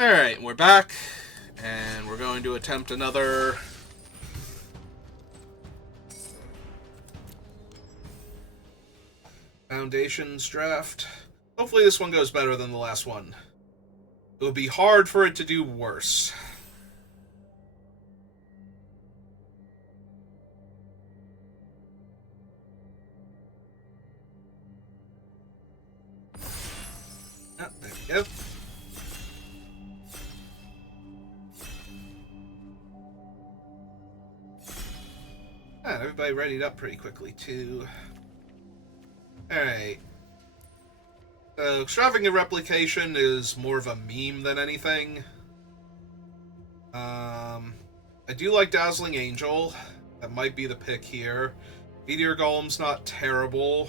Alright, we're back, and we're going to attempt another Foundations draft. Hopefully this one goes better than the last one. It would be hard for it to do worse. Ah, there we go. Ah, everybody readied up pretty quickly, too. Alright. So, Extravagant Replication is more of a meme than anything. I do like Dazzling Angel. That might be the pick here. Meteor Golem's not terrible.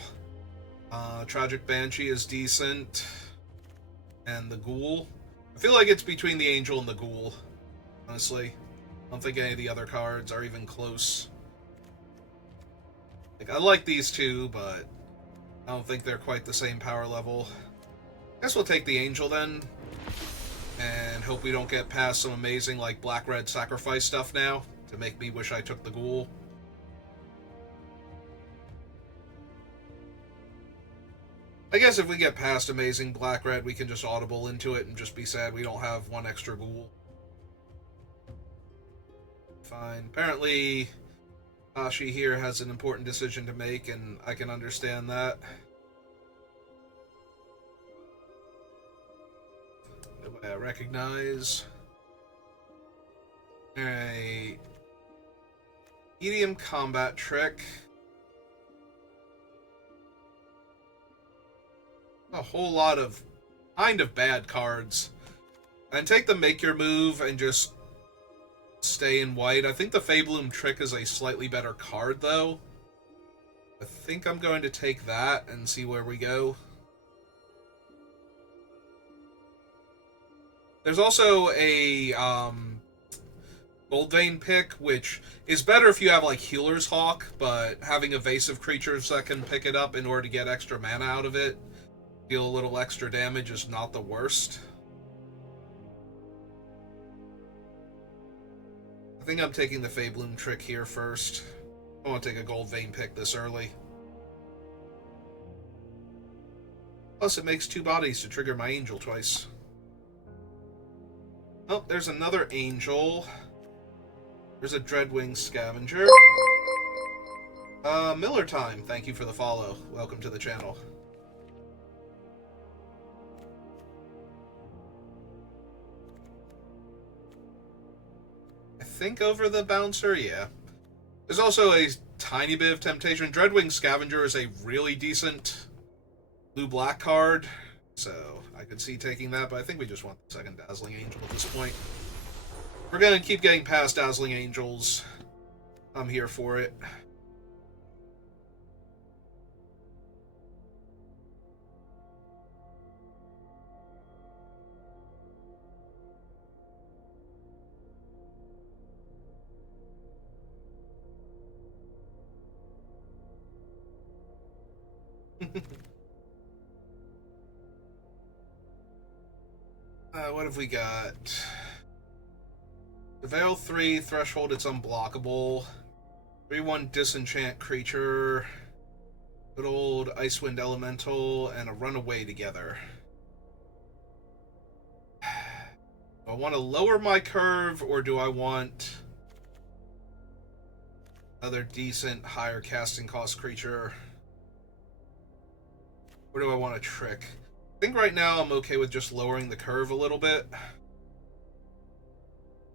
Tragic Banshee is decent. And the Ghoul. I feel like it's between the Angel and the Ghoul, honestly. I don't think any of the other cards are even close. Like, I like these two, but I don't think they're quite the same power level. Guess we'll take the Angel then, and hope we don't get past some amazing, like, black-red sacrifice stuff now to make me wish I took the Ghoul. I guess if we get past amazing black-red, we can just audible into it and just be sad we don't have one extra Ghoul. Fine. Apparently, Ashi here has an important decision to make, and I can understand that. Nobody I recognize. Alright. Medium combat trick. A whole lot of kind of bad cards. And take the make your move and just stay in white. I think the Fabloom trick is a slightly better card, though. I think I'm going to take that and see where we go. There's also a Gold Vein pick, which is better if you have, like, Healer's Hawk, but having evasive creatures that can pick it up in order to get extra mana out of it, deal a little extra damage, is not the worst. I think I'm taking the Fabloom trick here first. I want to take a Gold Vein pick this early. Plus, it makes 2 bodies to trigger my Angel twice. Oh, there's another Angel. There's a Dreadwing Scavenger. Miller Time, thank you for the follow. Welcome to the channel. I think over the Bouncer, yeah. There's also a tiny bit of temptation. Dreadwing Scavenger is a really decent blue-black card, so I could see taking that, but I think we just want the second Dazzling Angel at this point. We're going to keep getting past Dazzling Angels. I'm here for it. What have we got? The Veil 3, Threshold, it's unblockable. 3-1 Disenchant creature. Good old Icewind Elemental, and a Runaway together. Do I want to lower my curve, or do I want another decent, higher casting cost creature? Or do I want to trick? I think right now I'm okay with just lowering the curve a little bit.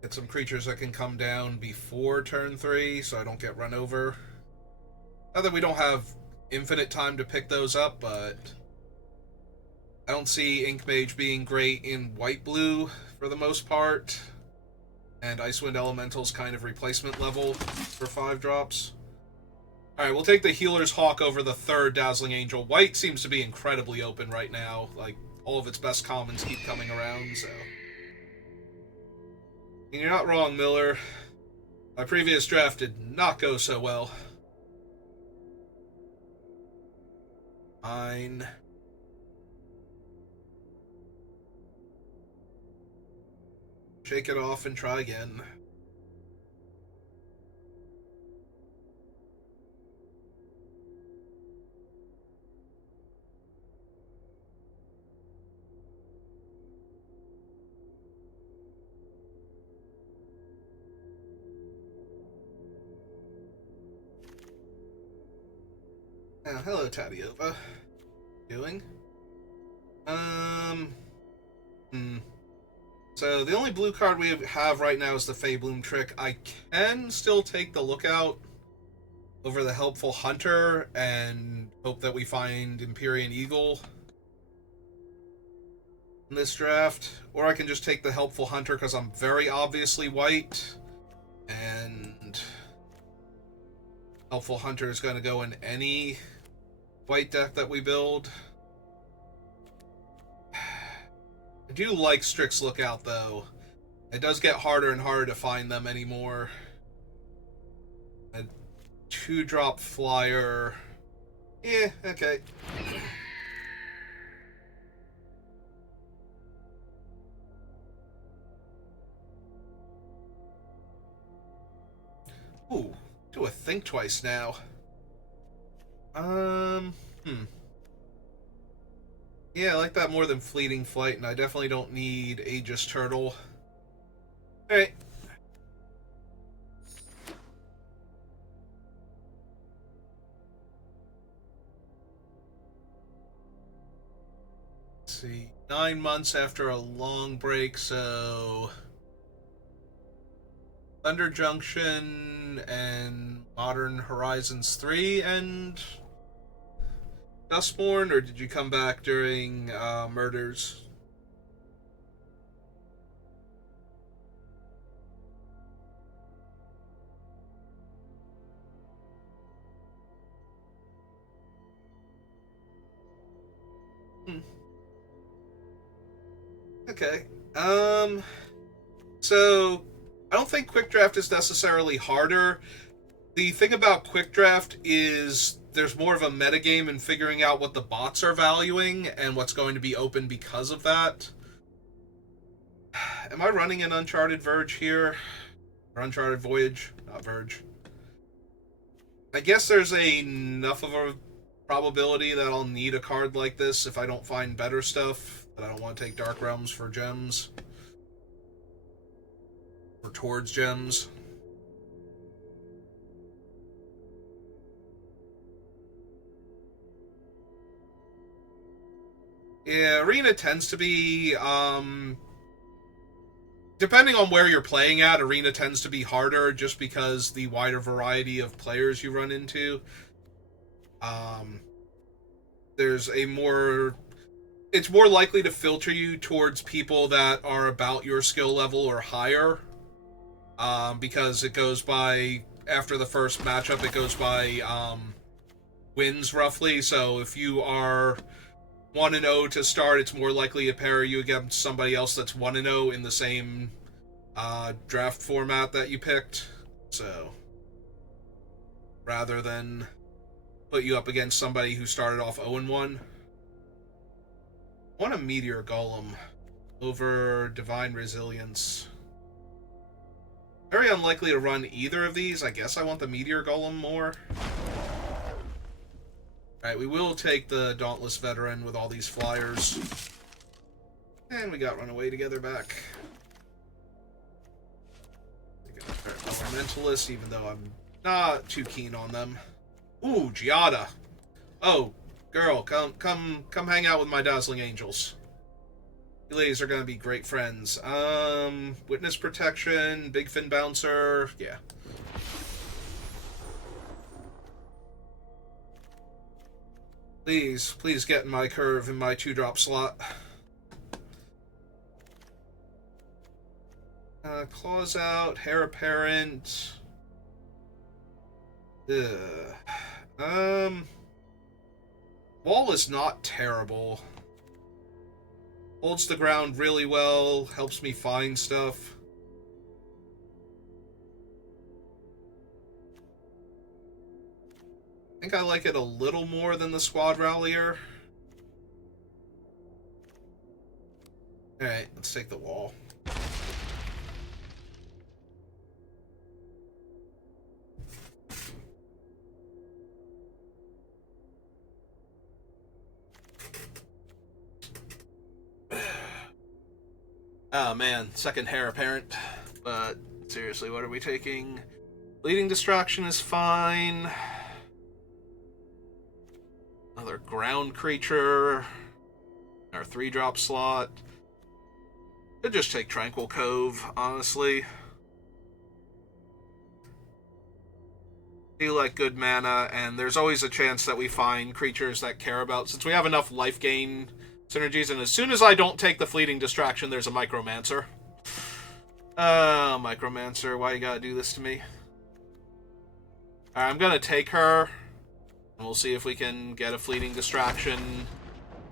Get some creatures that can come down before turn 3 so I don't get run over. Not that we don't have infinite time to pick those up, but I don't see Ink Mage being great in white-blue for the most part. And Icewind Elemental's kind of replacement level for 5 drops. Alright, we'll take the Healer's Hawk over the third Dazzling Angel. White seems to be incredibly open right now. Like, all of its best commons keep coming around, so... And you're not wrong, Miller. My previous draft did not go so well. Fine. Shake it off and try again. Now, hello, Tadiova. Doing? So the only blue card we have right now is the Fey Bloom trick. I can still take the Lookout over the Helpful Hunter and hope that we find Empyrean Eagle in this draft. Or I can just take the Helpful Hunter because I'm very obviously white. And Helpful Hunter is going to go in any white deck that we build. I do like Strix Lookout, though. It does get harder and harder to find them anymore. A 2-drop flyer. Yeah, okay. Ooh, do a think twice now. Yeah, I like that more than Fleeting Flight, and I definitely don't need Aegis Turtle. Alright. Let's see. 9 months after a long break, so Thunder Junction and Modern Horizons 3 and Dustborn, or did you come back during Murders? Okay. So I don't think Quick Draft is necessarily harder. The thing about Quick Draft is there's more of a metagame in figuring out what the bots are valuing and what's going to be open because of that. Am I running an Uncharted Verge here? Or Uncharted Voyage? Not Verge. I guess there's enough of a probability that I'll need a card like this if I don't find better stuff, that I don't want to take Dark Realms for gems. Or towards gems. Yeah, Arena tends to be, depending on where you're playing at, Arena tends to be harder just because the wider variety of players you run into. There's a more... It's more likely to filter you towards people that are about your skill level or higher. Because it goes by... After the first matchup, it goes by, wins, roughly. So if you are 1-0 to start, it's more likely to pair you against somebody else that's 1-0 in the same draft format that you picked. So, rather than put you up against somebody who started off 0-1. I want a Meteor Golem over Divine Resilience. Very unlikely to run either of these. I guess I want the Meteor Golem more. Alright, we will take the Dauntless Veteran with all these flyers. And we got Runaway Together back. Elementalist, even though I'm not too keen on them. Ooh, Giada. Oh, girl, come hang out with my Dazzling Angels. You ladies are gonna be great friends. Witness Protection, Big Fin Bouncer, yeah. Please get in my curve in my 2-drop slot. Claws out, Heir Apparent. Wall is not terrible. Holds the ground really well, helps me find stuff. I think I like it a little more than the Squad Rallier. Alright, let's take the wall. Oh man, second heir apparent. But seriously, what are we taking? Bleeding Distraction is fine. Another ground creature. Our 3-drop slot. Could just take Tranquil Cove, honestly. Feel like good mana, and there's always a chance that we find creatures that care about, since we have enough life gain synergies, and as soon as I don't take the Fleeting Distraction, there's a Micromancer. Micromancer, why you gotta do this to me? Alright, I'm gonna take her, and we'll see if we can get a Fleeting Distraction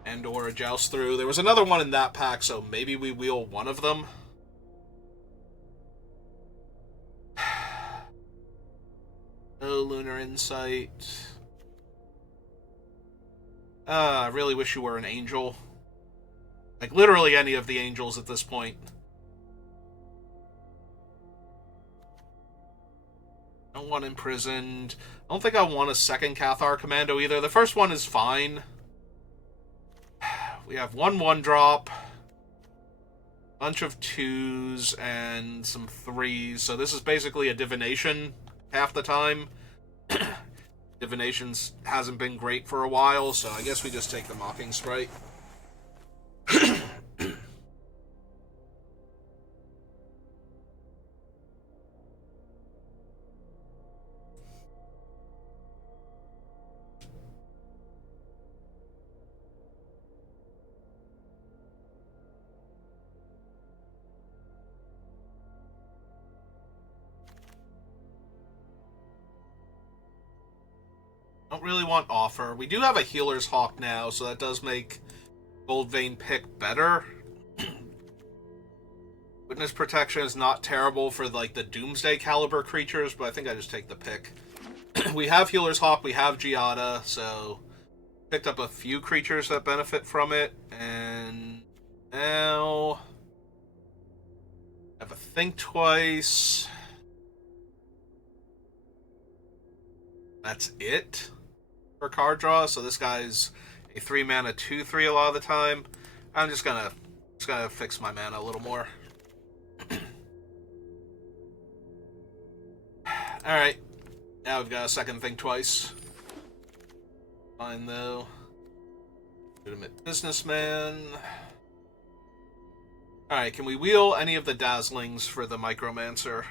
and or a Joust through. There was another one in that pack, so maybe we wheel one of them. No Lunar Insight. I really wish you were an angel. Like, literally any of the angels at this point. I don't want Imprisoned. I don't think I want a second Cathar Commando either. The first one is fine. We have 1/1 bunch of 2s, and some 3s. So this is basically a Divination half the time. Divinations hasn't been great for a while, so I guess we just take the Mocking Sprite. Don't really want Offer. We do have a Healer's Hawk now, so that does make Goldvein pick better. Witness Protection is not terrible for, like, the Doomsday caliber creatures, but I think I just take the pick. We have Healer's Hawk, we have Giada, so picked up a few creatures that benefit from it, and now I have a Think Twice. That's it for card draw, so this guy's a 3-mana 2/3 a lot of the time. I'm just gonna fix my mana a little more. Alright. Now we've got a second Think Twice. Fine though. Legitimate Businessman. Alright, can we wheel any of the Dazzlings for the Micromancer?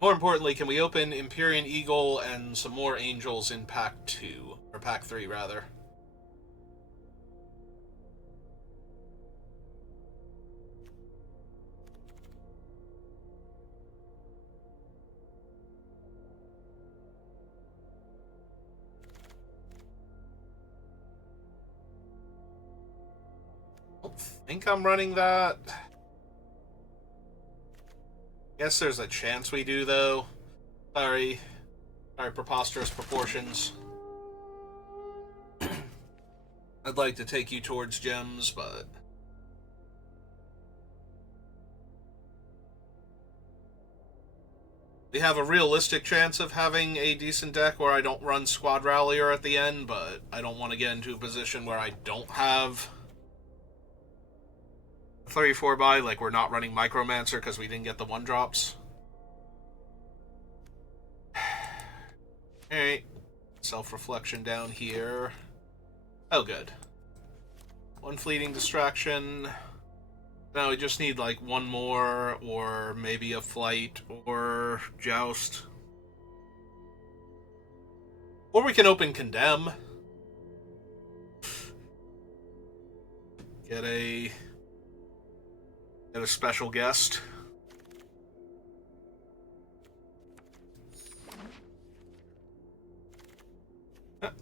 More importantly, can we open Empyrean Eagle and some more Angels in Pack 2? Or Pack 3, rather. I don't think I'm running that. Guess there's a chance we do, though. Sorry, Preposterous Proportions. I'd like to take you towards gems, but we have a realistic chance of having a decent deck where I don't run Squad Rallier at the end, but I don't want to get into a position where I don't have 34 buy, like we're not running Micromancer because we didn't get the 1-drops. Alright. Self-reflection down here. Oh, good. 1 Fleeting Distraction. Now we just need like 1 more, or maybe a Flight, or Joust. Or we can open Condemn. Get a special guest.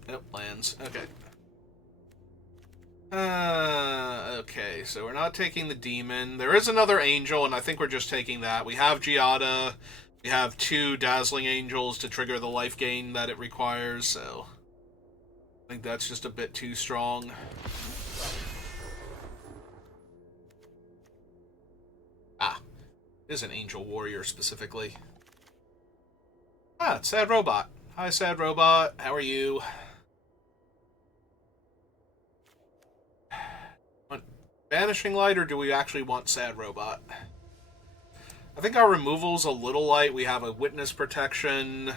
Nope, lands. Okay. Okay, so we're not taking the Demon. There is another Angel, and I think we're just taking that. We have Giada. We have 2 Dazzling Angels to trigger the life gain that it requires, so I think that's just a bit too strong. Ah, it is an Angel Warrior specifically. Ah, it's Sad Robot. Hi, Sad Robot. How are you? Want Vanishing Light, or do we actually want Sad Robot? I think our removal's a little light. We have a Witness Protection.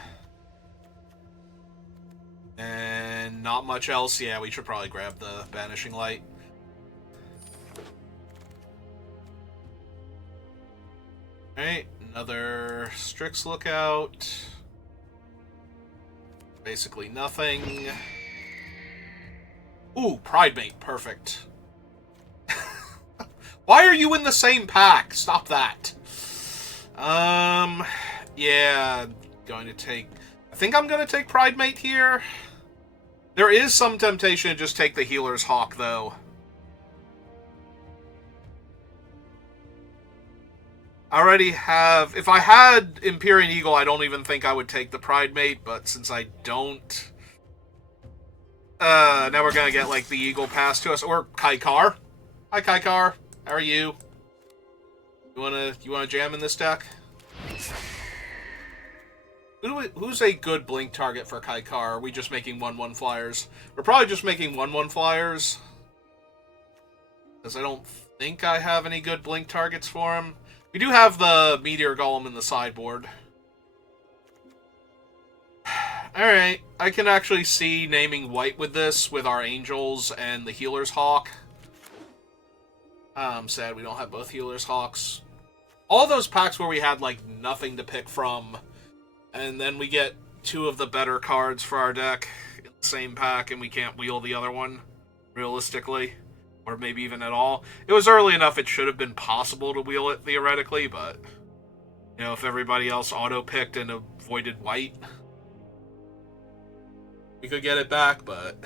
And not much else. Yeah, we should probably grab the Vanishing Light. Alright, another Strix Lookout. Basically nothing. Ooh, Pridemate. Perfect. Why are you in the same pack? Stop that. Yeah, going to take... I think I'm going to take Pridemate here. There is some temptation to just take the Healer's Hawk, though. I already have... If I had Empyrean Eagle, I don't even think I would take the Pridemate, but since I don't... now we're going to get, like, the Eagle pass to us. Or Kaikar. Hi, Kaikar. How are you? You wanna jam in this deck? Who's a good blink target for Kaikar? Are we just making 1/1 flyers? We're probably just making 1/1 flyers. Because I don't think I have any good blink targets for him. We do have the Meteor Golem in the sideboard. Alright, I can actually see naming white with this, with our Angels and the Healer's Hawk. I'm sad we don't have both Healer's Hawks. All those packs where we had, like, nothing to pick from, and then we get two of the better cards for our deck in the same pack, and we can't wheel the other one, realistically. Or maybe even at all. It was early enough it should have been possible to wheel it, theoretically, but... You know, if everybody else auto-picked and avoided white... We could get it back, but...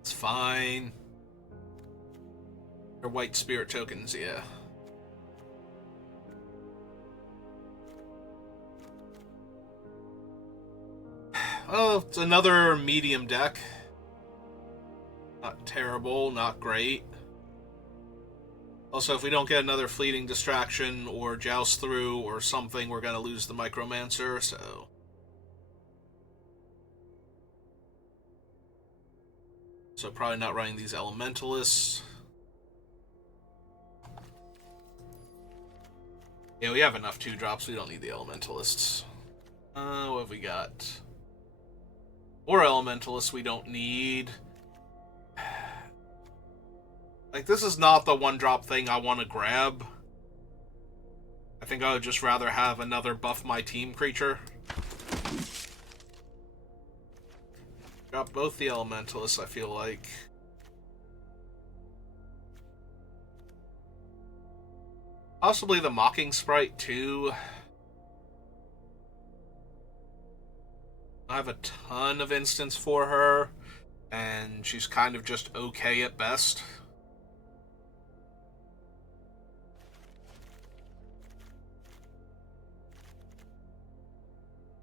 It's fine. Or white spirit tokens, yeah. Oh, it's another medium deck. Not terrible, not great. Also, if we don't get another fleeting distraction or joust through or something, we're going to lose the Micromancer, so... So probably not running these Elementalists. Yeah, we have enough 2-drops. We don't need the Elementalists. What have we got? 4 Elementalists we don't need. Like, this is not the 1-drop thing I want to grab. I think I would just rather have another buff my team creature. Drop both the Elementalists, I feel like. Possibly the Mocking Sprite, too. I have a ton of instants for her, and she's kind of just okay at best.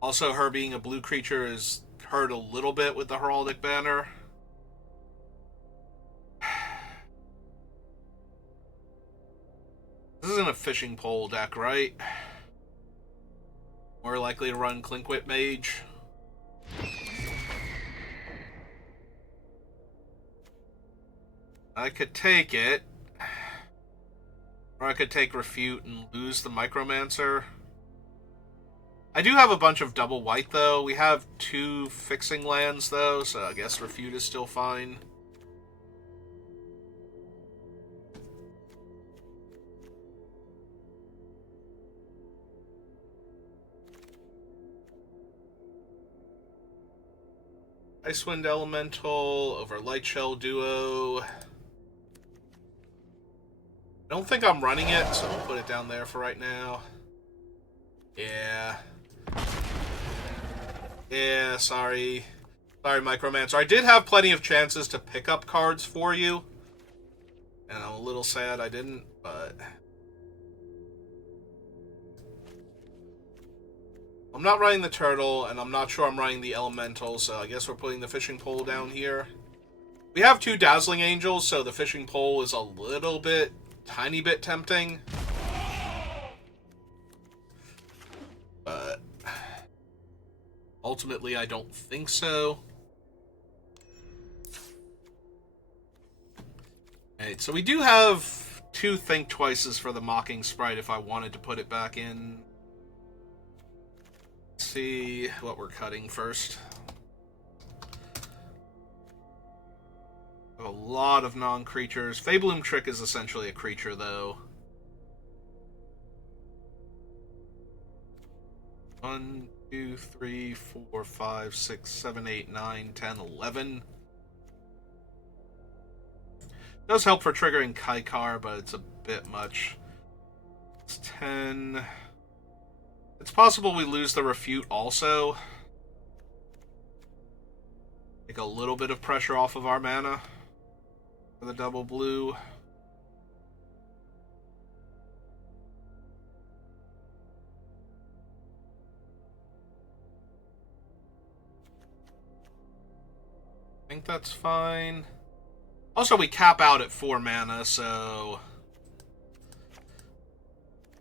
Also, her being a blue creature is hurt a little bit with the Heraldic Banner. This isn't a fishing pole deck, right? More likely to run Clinkwit Mage. I could take it. Or I could take Refute and lose the Micromancer. I do have a bunch of double white, though. We have 2 fixing lands, though, so I guess Refute is still fine. Icewind Elemental over Lightshell Duo. I don't think I'm running it, so I'll put it down there for right now. Yeah. Yeah, sorry. Sorry, Micromancer. I did have plenty of chances to pick up cards for you. And I'm a little sad I didn't, but... I'm not running the turtle, and I'm not sure I'm running the elemental, so I guess we're putting the fishing pole down here. We have 2 dazzling angels, so the fishing pole is a little bit, tiny bit tempting. But ultimately, I don't think so. Alright, so we do have 2 Think Twices for the Mocking Sprite if I wanted to put it back in. Let's see what we're cutting first. A lot of non-creatures. Fabloom Trick is essentially a creature, though. 1, 2, 3, 4, 5, 6, 7, 8, 9, 10, 11. Does help for triggering Kaikar, but it's a bit much. It's 10. It's possible we lose the Refute also. Take a little bit of pressure off of our mana for the double blue. I think that's fine. Also, we cap out at 4 mana, so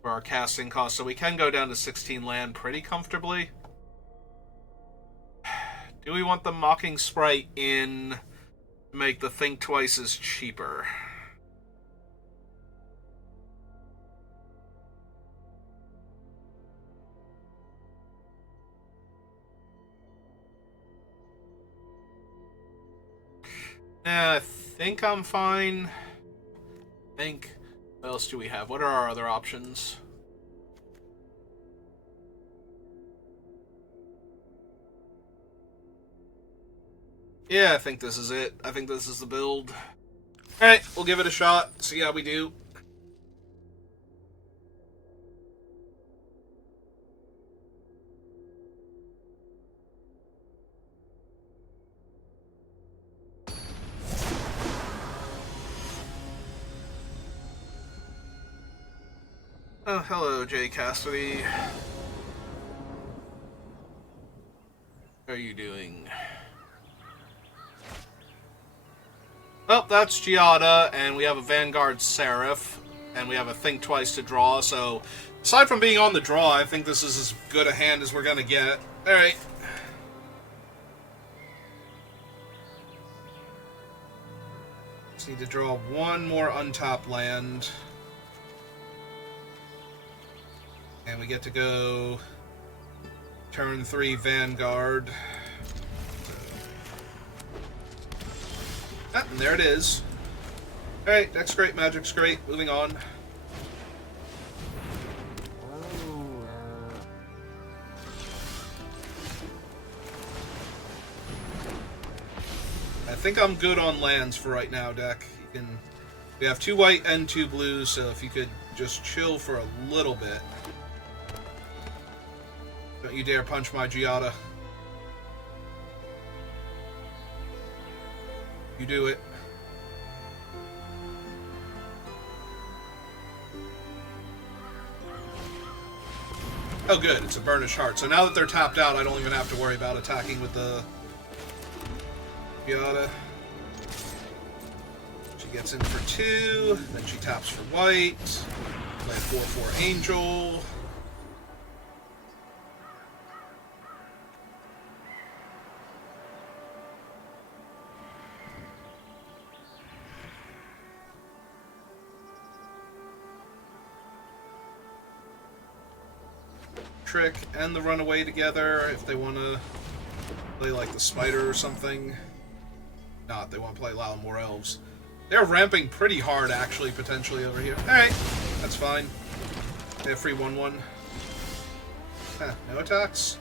for our casting cost, so we can go down to 16 land pretty comfortably. Do we want the Mocking Sprite in to make the Think Twices cheaper? I think I'm fine. What else do we have? What are our other options? Yeah, I think this is it. I think this is the build. Alright, we'll give it a shot. See how we do. Oh, hello, Jay Cassidy. How are you doing? Well, that's Giada, and we have a Vanguard Seraph, and we have a Think Twice to draw, so aside from being on the draw, I think this is as good a hand as we're gonna get. Alright. Just need to draw 1 more untapped land. And we get to go turn 3 Vanguard. Ah, and there it is. Alright, deck's great, magic's great. Moving on. I think I'm good on lands for right now, deck. We have 2 white and 2 blue, so if you could just chill for a little bit. Don't you dare punch my Giada. You do it. Oh good, it's a Burnished Heart. So now that they're tapped out, I don't even have to worry about attacking with the Giada. She gets in for 2, then she taps for white. Play a 4/4 Angel. Trick and the Runaway together if they want to play like the Spider or something. Not, they want to play Lalamore Elves. They're ramping pretty hard, actually, potentially over here. Alright, that's fine. They have free 1/1. Huh, no attacks?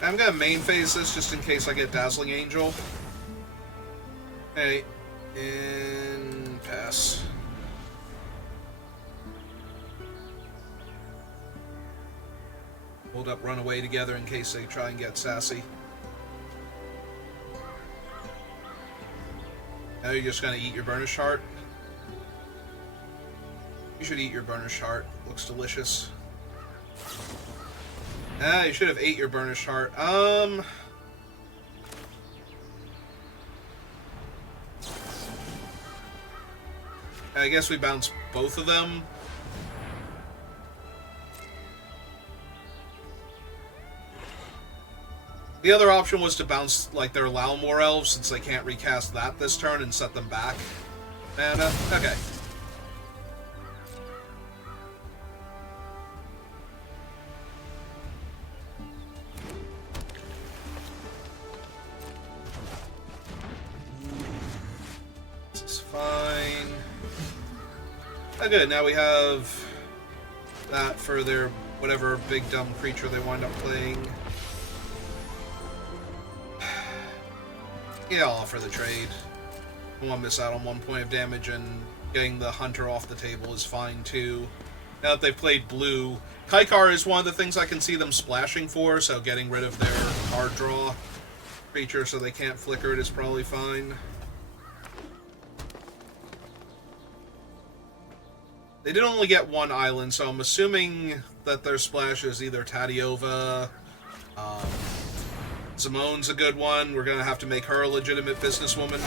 I'm gonna main phase this just in case I get Dazzling Angel. Hey, and pass. Hold up Runaway together in case they try and get sassy. Now you're just gonna eat your Burnished Heart? You should eat your Burnished Heart. Looks delicious. Ah, you should have ate your Burnished Heart. I guess we bounce both of them. The other option was to bounce, like, their Lalmore Elves, since they can't recast that this turn, and set them back. And, okay. This is fine. Oh, good, now we have that for their whatever big dumb creature they wind up playing. Yeah, I'll offer the trade. I don't want to miss out on 1 point of damage, and getting the Hunter off the table is fine too. Now that they've played blue, Kaikar is one of the things I can see them splashing for, so getting rid of their card draw creature so they can't flicker it is probably fine. They did only get one island, so I'm assuming that their splash is either Tadiova, Simone's a good one. We're going to have to make her a legitimate businesswoman.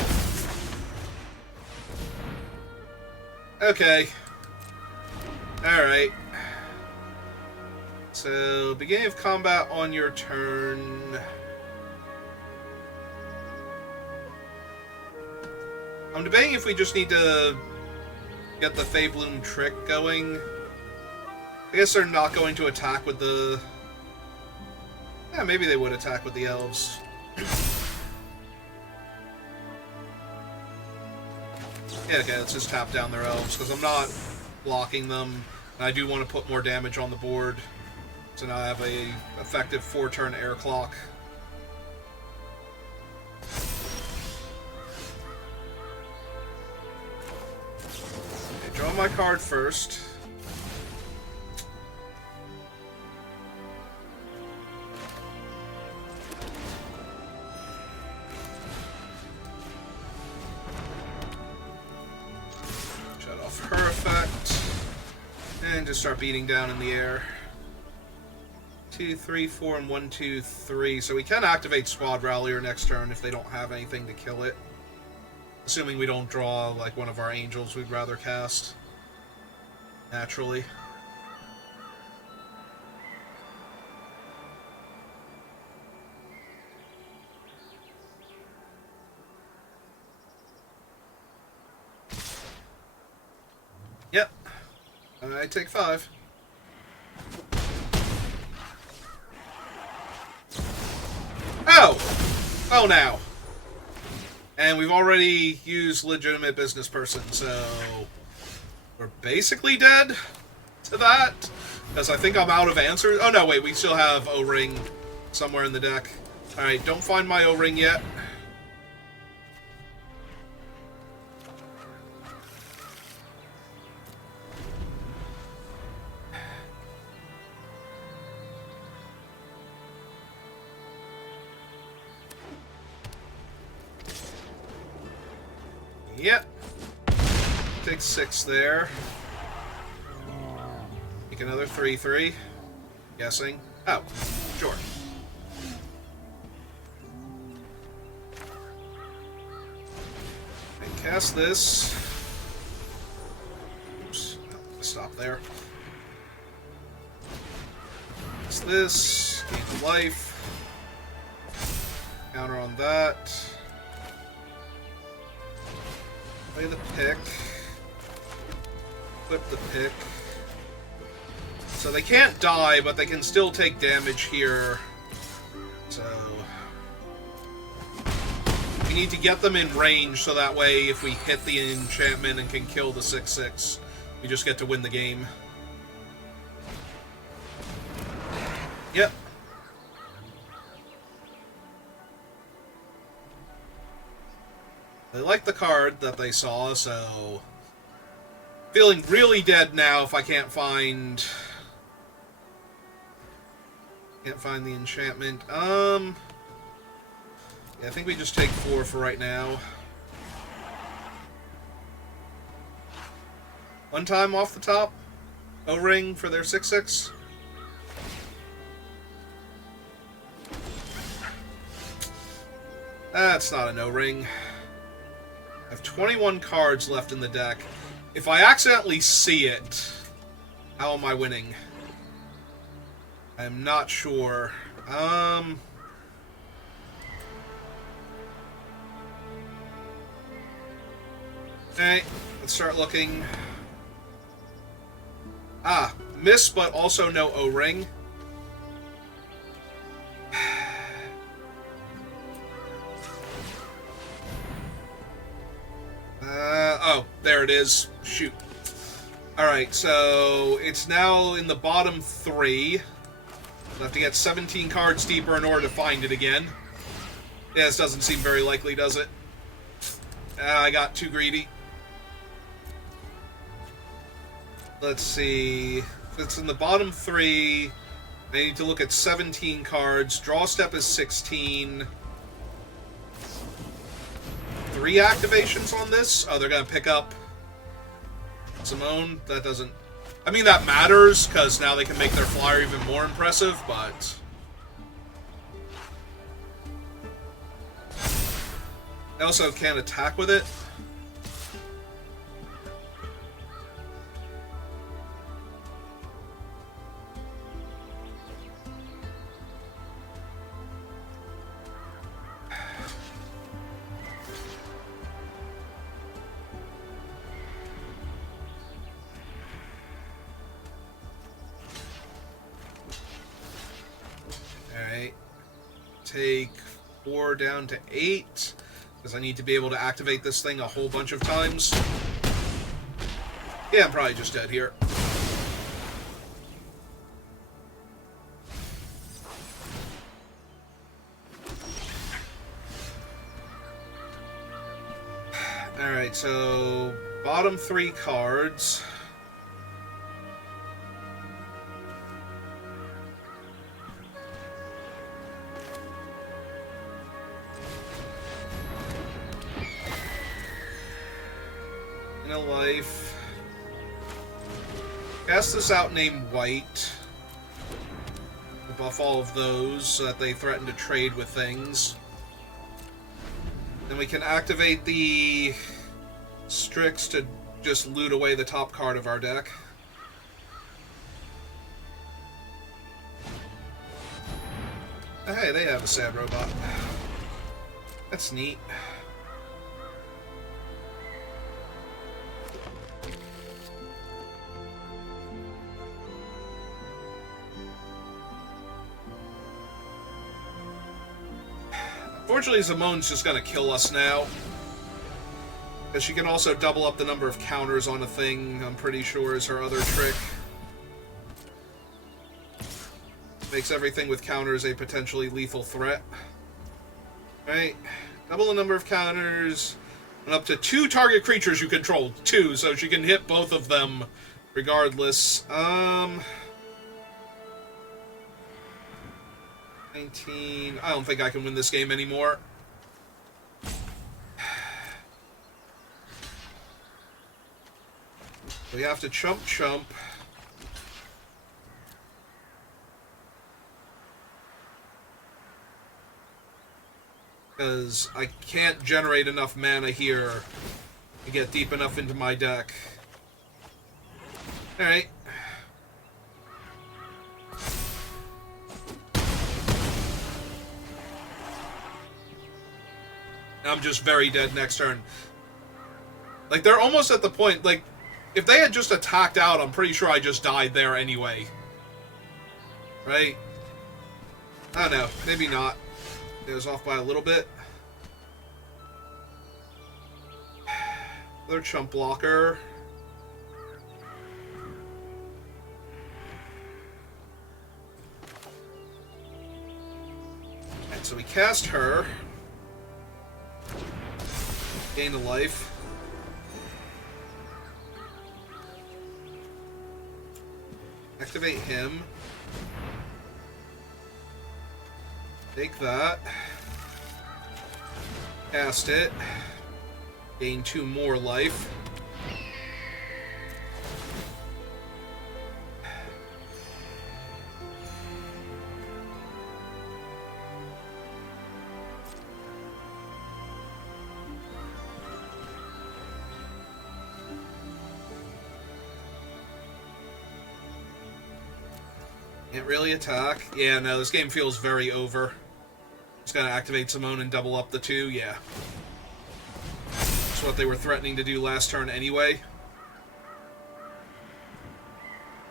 Okay. Alright. So, beginning of combat on your turn. I'm debating if we just need to get the Faebloom trick going. I guess they're not going to attack with the... Yeah, maybe they would attack with the elves. Yeah, okay, let's just tap down their elves, because I'm not blocking them, and I do want to put more damage on the board. So now I have a effective 4-turn air clock. Okay, draw my card first. Her effect, and just start beating down in the air. 2, 3, 4, and 1, 2, 3. So we can activate Squad Rallier next turn if they don't have anything to kill it. Assuming we don't draw like one of our angels we'd rather cast. Naturally. Yep. I take 5. Oh! Oh, now. And we've already used legitimate business person, so... We're basically dead to that. Because I think I'm out of answers. Oh, no, wait, we still have O-Ring somewhere in the deck. Alright, don't find my O-Ring yet. Yep. Take 6 there. Make another 3/3. Guessing. Oh, sure. And cast this. Oops. Stop there. Cast this. Gain life. Counter on that. Play the pick. Flip the pick. So they can't die, but they can still take damage here. So... we need to get them in range, so that way if we hit the enchantment and can kill the 6/6, we just get to win the game. Yep. They like the card that they saw, so... feeling really dead now if I can't find... can't find the enchantment. Yeah, I think we just take 4 for right now. One time off the top. O-ring for their 6/6. That's not an O-ring. I have 21 cards left in the deck. If I accidentally see it, how am I winning? I'm not sure. Alright, let's start looking. Ah, miss, but also no O-ring. Oh, there it is. Shoot. Alright, so it's now in the bottom 3. I'll have to get 17 cards deeper in order to find it again. Yeah, this doesn't seem very likely, does it? I got too greedy. Let's see. It's in the bottom 3. I need to look at 17 cards. Draw step is 16. 3 activations on this? Oh, they're going to pick up Simone? That doesn't... I mean, that matters, because now they can make their flyer even more impressive, but... I also can't attack with it. Take 4 down to 8, because I need to be able to activate this thing a whole bunch of times. Yeah, I'm probably just dead here. Alright, so bottom 3 cards. Life. Cast this out, name White. We'll buff all of those so that they threaten to trade with things. Then we can activate the Strix to just loot away the top card of our deck. Hey, they have a sad robot. That's neat. Unfortunately, Simone's just gonna kill us now. Because she can also double up the number of counters on a thing, I'm pretty sure is her other trick. Makes everything with counters a potentially lethal threat. Right? Double the number of counters, and up to 2 target creatures you control. 2, so she can hit both of them regardless. 19. I don't think I can win this game anymore. We have to chump. Because I can't generate enough mana here to get deep enough into my deck. Alright. I'm just very dead next turn. Like, they're almost at the point, like, if they had just attacked out, I'm pretty sure I just died there anyway. Right? I don't know. Maybe not. It was off by a little bit. Another chump blocker. And so we cast her. Gain a life. Activate him. Take that. Cast it. Gain 2 more life. Can't really attack. Yeah, no, this game feels very over. Just gotta activate Simone and double up the 2, yeah. That's what they were threatening to do last turn anyway.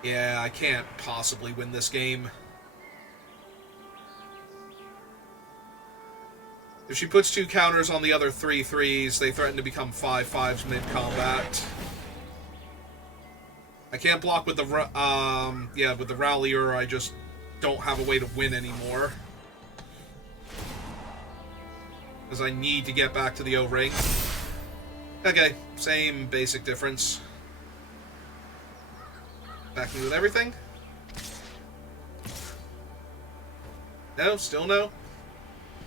Yeah, I can't possibly win this game. If she puts 2 counters on the other 3 3s, they threaten to become 5 5s mid-combat. I can't block with the with the Rallier. I just don't have a way to win anymore. Because I need to get back to the O-ring. Okay, same basic difference. Back me with everything? No, still no?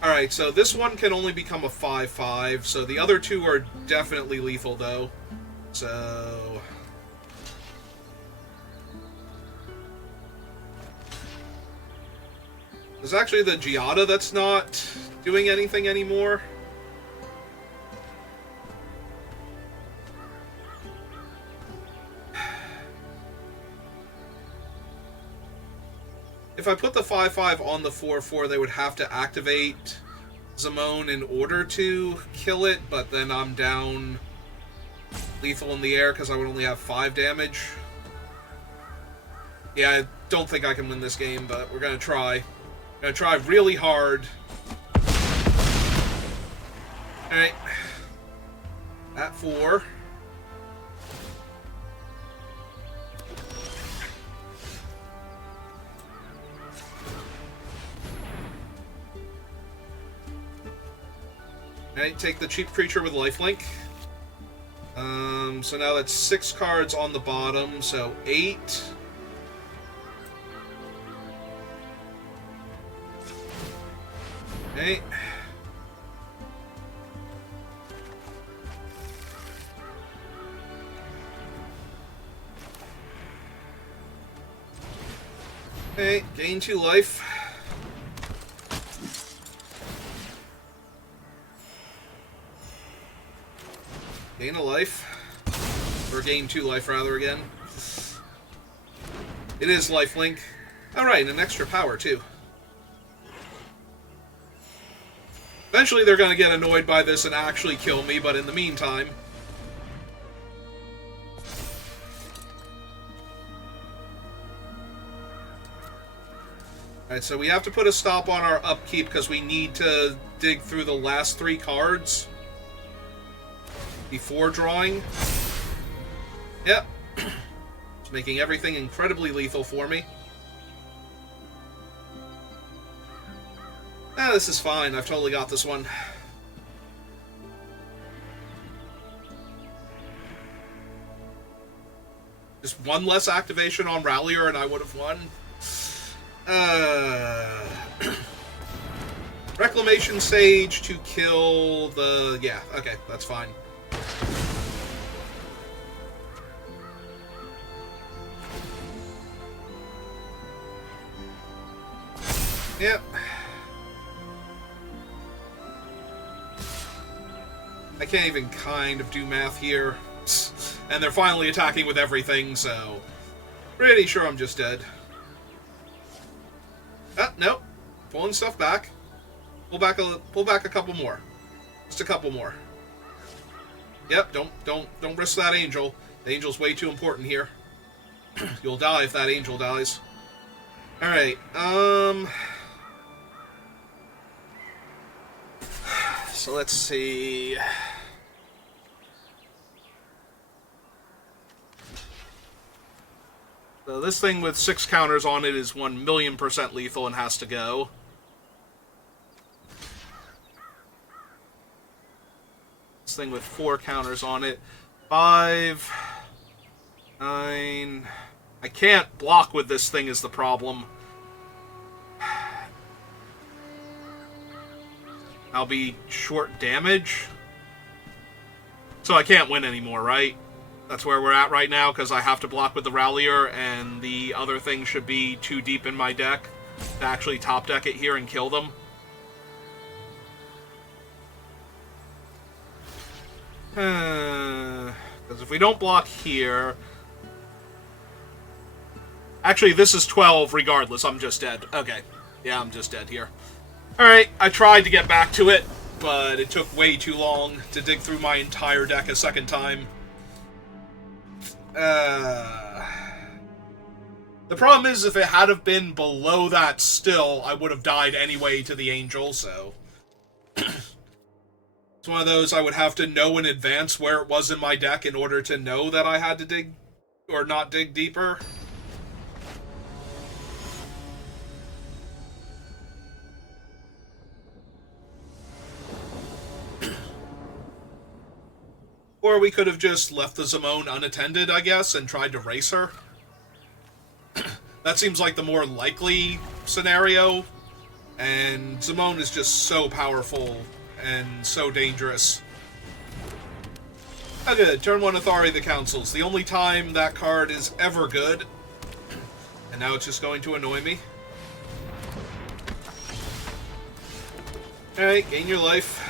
Alright, so this one can only become a 5-5, so the other 2 are definitely lethal, though. So... There's actually the Giada that's not doing anything anymore. If I put the 5-5 on the 4-4, they would have to activate Simone in order to kill it, but then I'm down lethal in the air because I would only have 5 damage. Yeah, I don't think I can win this game, but we're going to try. Gonna try really hard. Alright. At 4. Alright, take the cheap creature with lifelink. So now that's 6 cards on the bottom, so 8. Okay. Okay, gain 2 life. Gain a life. Or gain 2 life, rather, again. It is lifelink. Alright, and an extra power, too. Eventually they're going to get annoyed by this and actually kill me, but in the meantime... Alright, so we have to put a stop on our upkeep because we need to dig through the last 3 cards before drawing. Yep. It's making everything incredibly lethal for me. Ah, this is fine. I've totally got this one. Just one less activation on Rallier and I would have won. Reclamation Sage to kill the... Yeah, okay, that's fine. Yep. I can't even kind of do math here. And they're finally attacking with everything, so... Pretty sure I'm just dead. Ah, nope. Pulling stuff back. Pull back a couple more. Just a couple more. Yep, don't risk that angel. The angel's way too important here. You'll die if that angel dies. Alright, so let's see... So this thing with 6 counters on it is 1,000,000% lethal and has to go. This thing with 4 counters on it. 5... 9... I can't block with this thing is the problem. I'll be short damage. So I can't win anymore, right? That's where we're at right now, because I have to block with the Rallier, and the other thing should be too deep in my deck to actually top deck it here and kill them. Because if we don't block here... Actually, this is 12 regardless. I'm just dead. Okay. Yeah, I'm just dead here. Alright, I tried to get back to it, but it took way too long to dig through my entire deck a second time. The problem is, if it had have been below that still, I would have died anyway to the Angel, so... It's one of those I would have to know in advance where it was in my deck in order to know that I had to dig, or not dig deeper. Or we could have just left the Zimone unattended, I guess, and tried to race her. That seems like the more likely scenario. And Zimone is just so powerful and so dangerous. Oh good, turn 1 Athari the Councils. The only time that card is ever good. And now it's just going to annoy me. Alright, gain your life.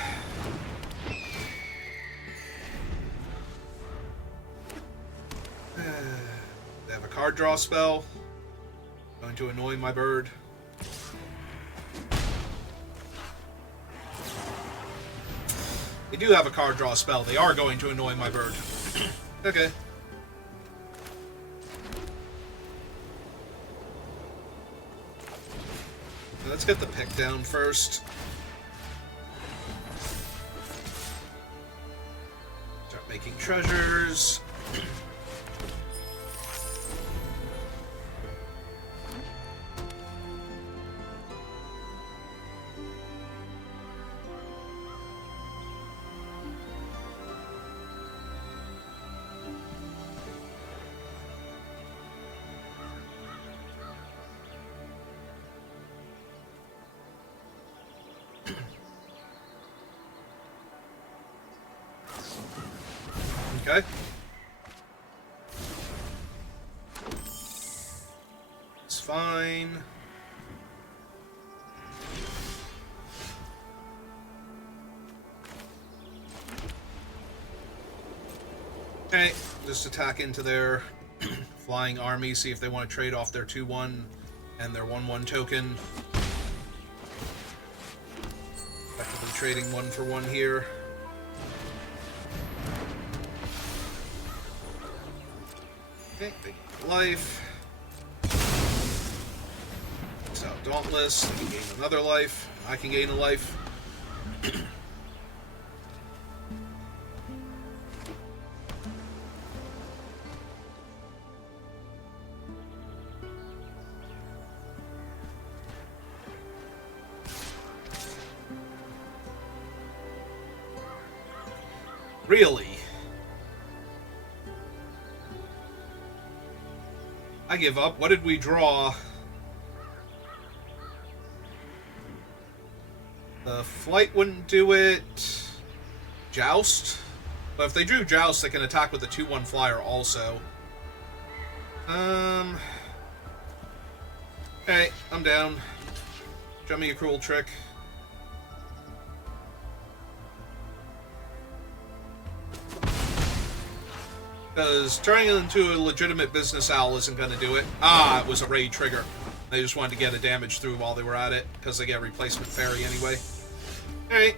They have a card draw spell. Going to annoy my bird. They do have a card draw spell. They are going to annoy my bird. Okay. Let's get the pick down first. Start making treasures. Okay. It's fine. Okay, just attack into their flying army, see if they want to trade off their 2-1 and their 1-1 token. Effectively trading 1 for 1 here. Okay, big life. So, Dauntless, they can gain another life. I can gain a life. Really? I give up. What did we draw? The Flight wouldn't do it. Joust? But if they drew Joust, they can attack with the 2-1 flyer also. Hey, I'm down. Show me a cruel trick. Because turning it into a legitimate business owl isn't going to do it. Ah, it was a raid trigger. They just wanted to get a damage through while they were at it, because they get replacement fairy anyway. Alright.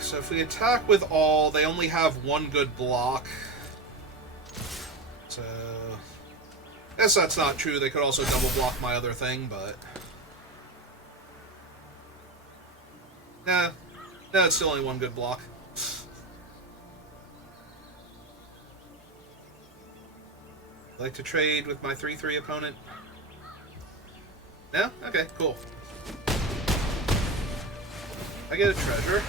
So if we attack with all, they only have 1 good block. So, I guess that's not true. They could also double block my other thing, but... Nah, it's still only 1 good block. Like to trade with my 3-3 opponent? No? Okay, cool. I get a treasure.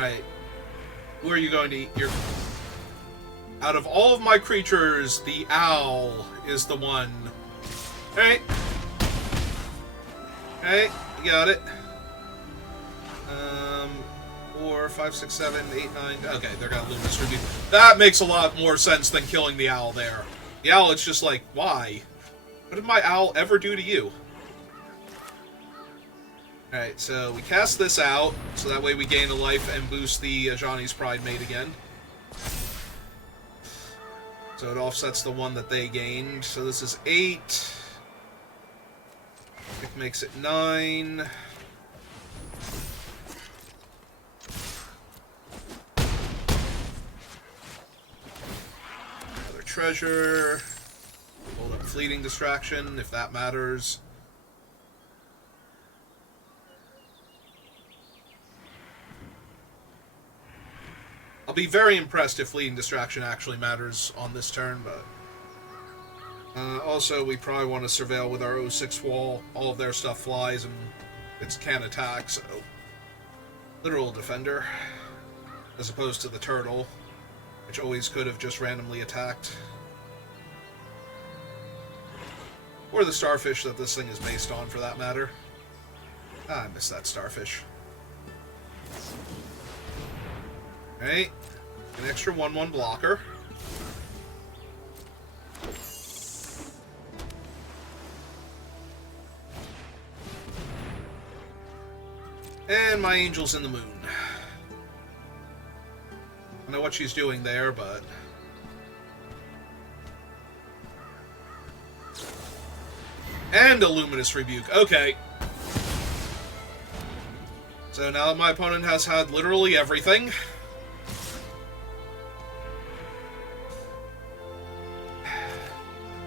Alright. Who are you going to eat? Out of all of my creatures, the owl is the one. Alright. Alright, you got it. 4, 5, 6, 7, 8, 9. Okay, they're gonna Luminous Rebuke. That makes a lot more sense than killing the owl there. The owl, it's just like, why? What did my owl ever do to you? Alright, so we cast this out, so that way we gain a life and boost the Ajani's Pridemate again. So it offsets the one that they gained. So this is 8. It makes it 9. Another treasure. Hold up Fleeting Distraction, if that matters. I'll be very impressed if Fleeting Distraction actually matters on this turn, but... also, we probably want to surveil with our 06 wall. All of their stuff flies, and it can attack, so... Literal Defender. As opposed to the Turtle, which always could have just randomly attacked. Or the Starfish that this thing is based on, for that matter. Ah, I missed that Starfish. Alright. An extra 1/1 blocker. And my Angel's in the Moon. I don't know what she's doing there, but... And a Luminous Rebuke. Okay. So now that my opponent has had literally everything...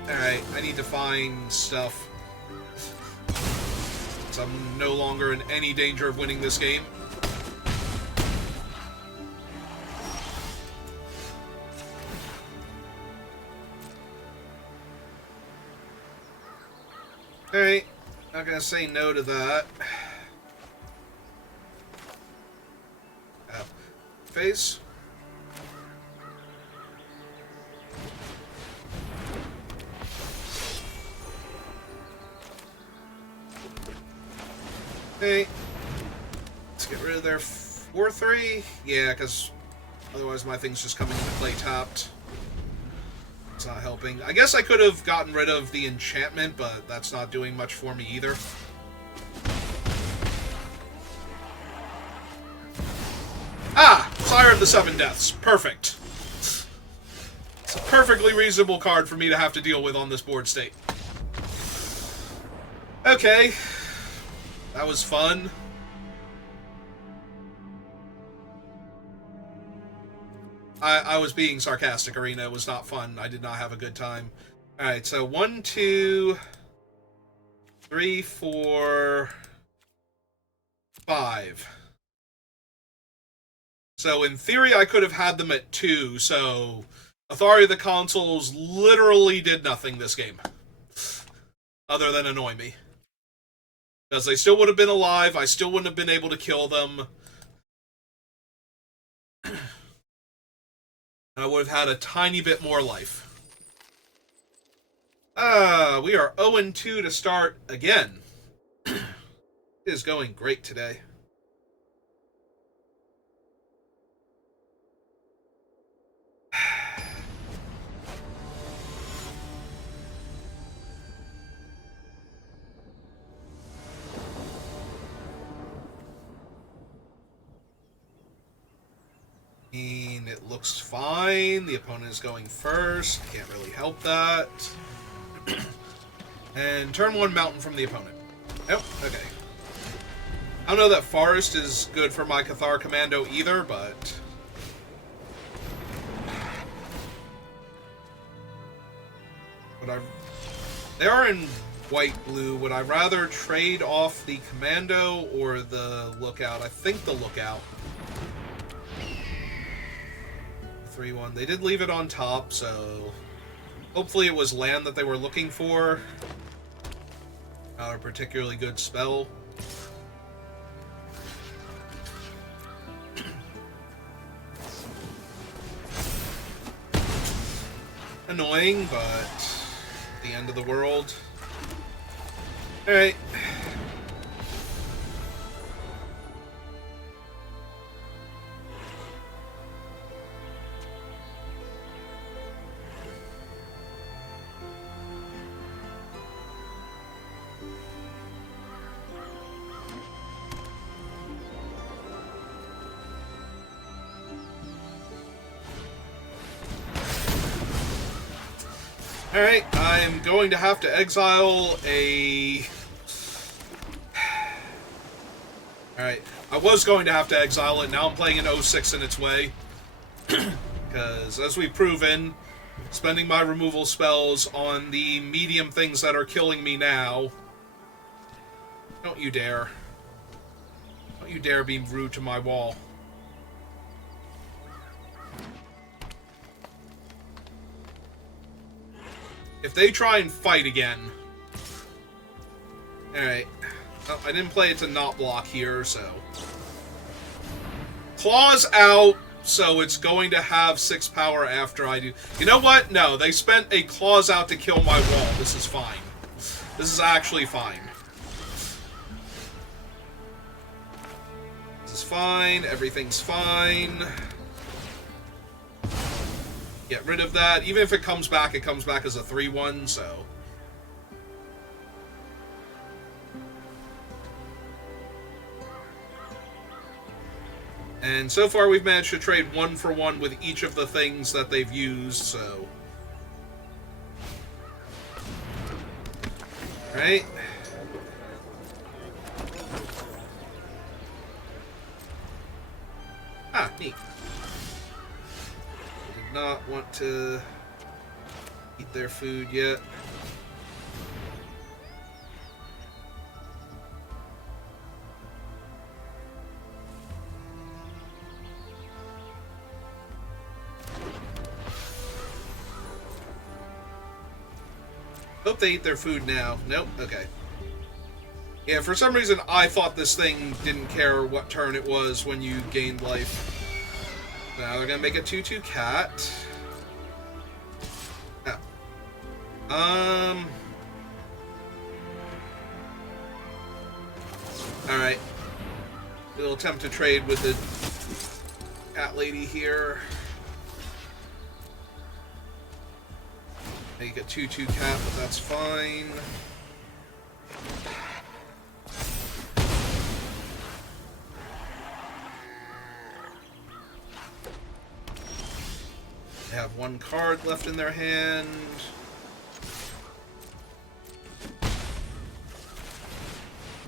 Alright, I need to find stuff. So I'm no longer in any danger of winning this game. Alright, not gonna say no to that. Face. Okay. Let's get rid of their 4/3. Yeah, because otherwise my thing's just coming into play tapped. It's not helping. I guess I could have gotten rid of the enchantment, but that's not doing much for me either. Ah! Sire of the Seven Deaths. Perfect. It's a perfectly reasonable card for me to have to deal with on this board state. Okay. That was fun. I was being sarcastic, Arena. It was not fun. I did not have a good time. Alright, so 1, 2, 3, 4, 5. So in theory, I could have had them at 2, so Authority of the Consuls literally did nothing this game. Other than annoy me. Because they still would have been alive, I still wouldn't have been able to kill them. I would have had a tiny bit more life. We are 0-2 to start again. It is going great today. It looks fine. The opponent is going first. Can't really help that. And turn 1 mountain from the opponent. Oh, okay. I don't know that Forest is good for my Cathar Commando either, but... They are in white-blue. Would I rather trade off the Commando or the Lookout? I think the Lookout. 3-1. They did leave it on top, so hopefully it was land that they were looking for. Not a particularly good spell. annoying, but the end of the world. Alright. Alright, I'm going to have to exile a... Alright, I was going to have to exile it, now I'm playing an 06 in its way. Because, as we've proven, spending my removal spells on the medium things that are killing me now... Don't you dare. Don't you dare be rude to my wall. If they try and fight again... Alright. Oh, I didn't play it to not block here, so... Claws out, so it's going to have 6 power after I do... You know what? No, they spent a claws out to kill my wall. This is fine. This is actually fine. This is fine. Everything's fine. Get rid of that. Even if it comes back as a 3-1, so... And so far we've managed to trade 1 for 1 with each of the things that they've used, so... Right? Ah, neat. Not want to eat their food yet. Hope they eat their food now. Nope, okay. Yeah, for some reason I thought this thing didn't care what turn it was when you gained life. Now they're gonna make a 2/2 cat. Oh. Alright. We'll attempt to trade with the cat lady here. Make a 2/2 cat, but that's fine. They have 1 card left in their hand.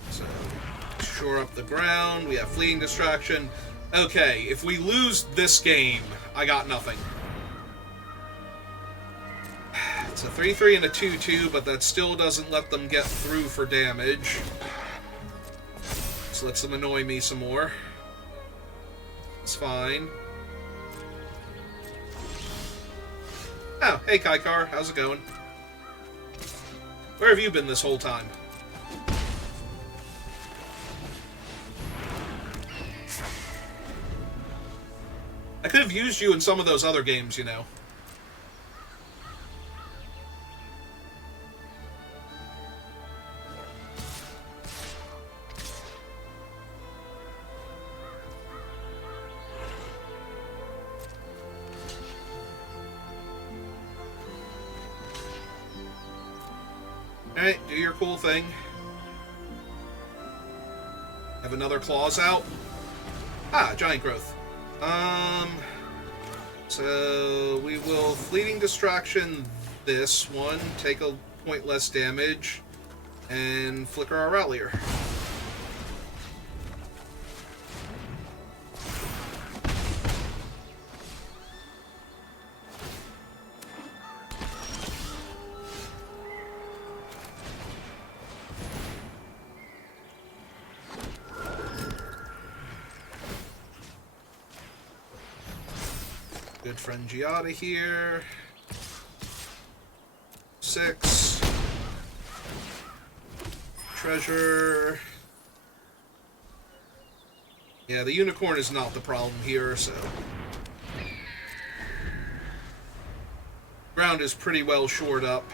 So, shore up the ground. We have Fleeting Distraction. Okay, if we lose this game, I got nothing. It's a 3/3 and a 2/2, but that still doesn't let them get through for damage. Just lets them annoy me some more. It's fine. Oh, hey Kaikar, how's it going? Where have you been this whole time? I could have used you in some of those other games, you know. Alright, do your cool thing. Have another claws out. Ah, giant growth. So we will Fleeting Distraction this one, take a point less damage, and flicker our Rallier. Good friend Giada here. 6. Treasure. Yeah, the unicorn is not the problem here, so... Ground is pretty well shored up.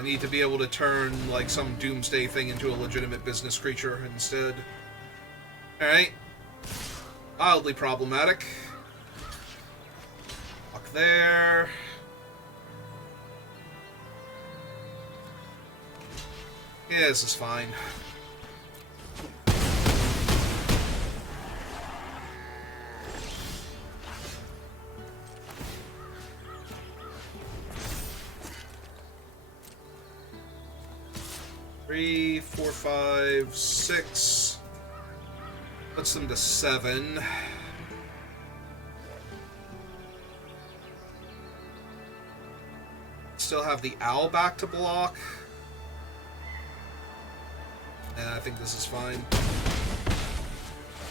I need to be able to turn, like, some doomsday thing into a legitimate business creature instead. Alright. Mildly problematic. Walk there. Yeah, this is fine. Three, 4, 5, 6. Puts them to 7. Still have the owl back to block. And I think this is fine.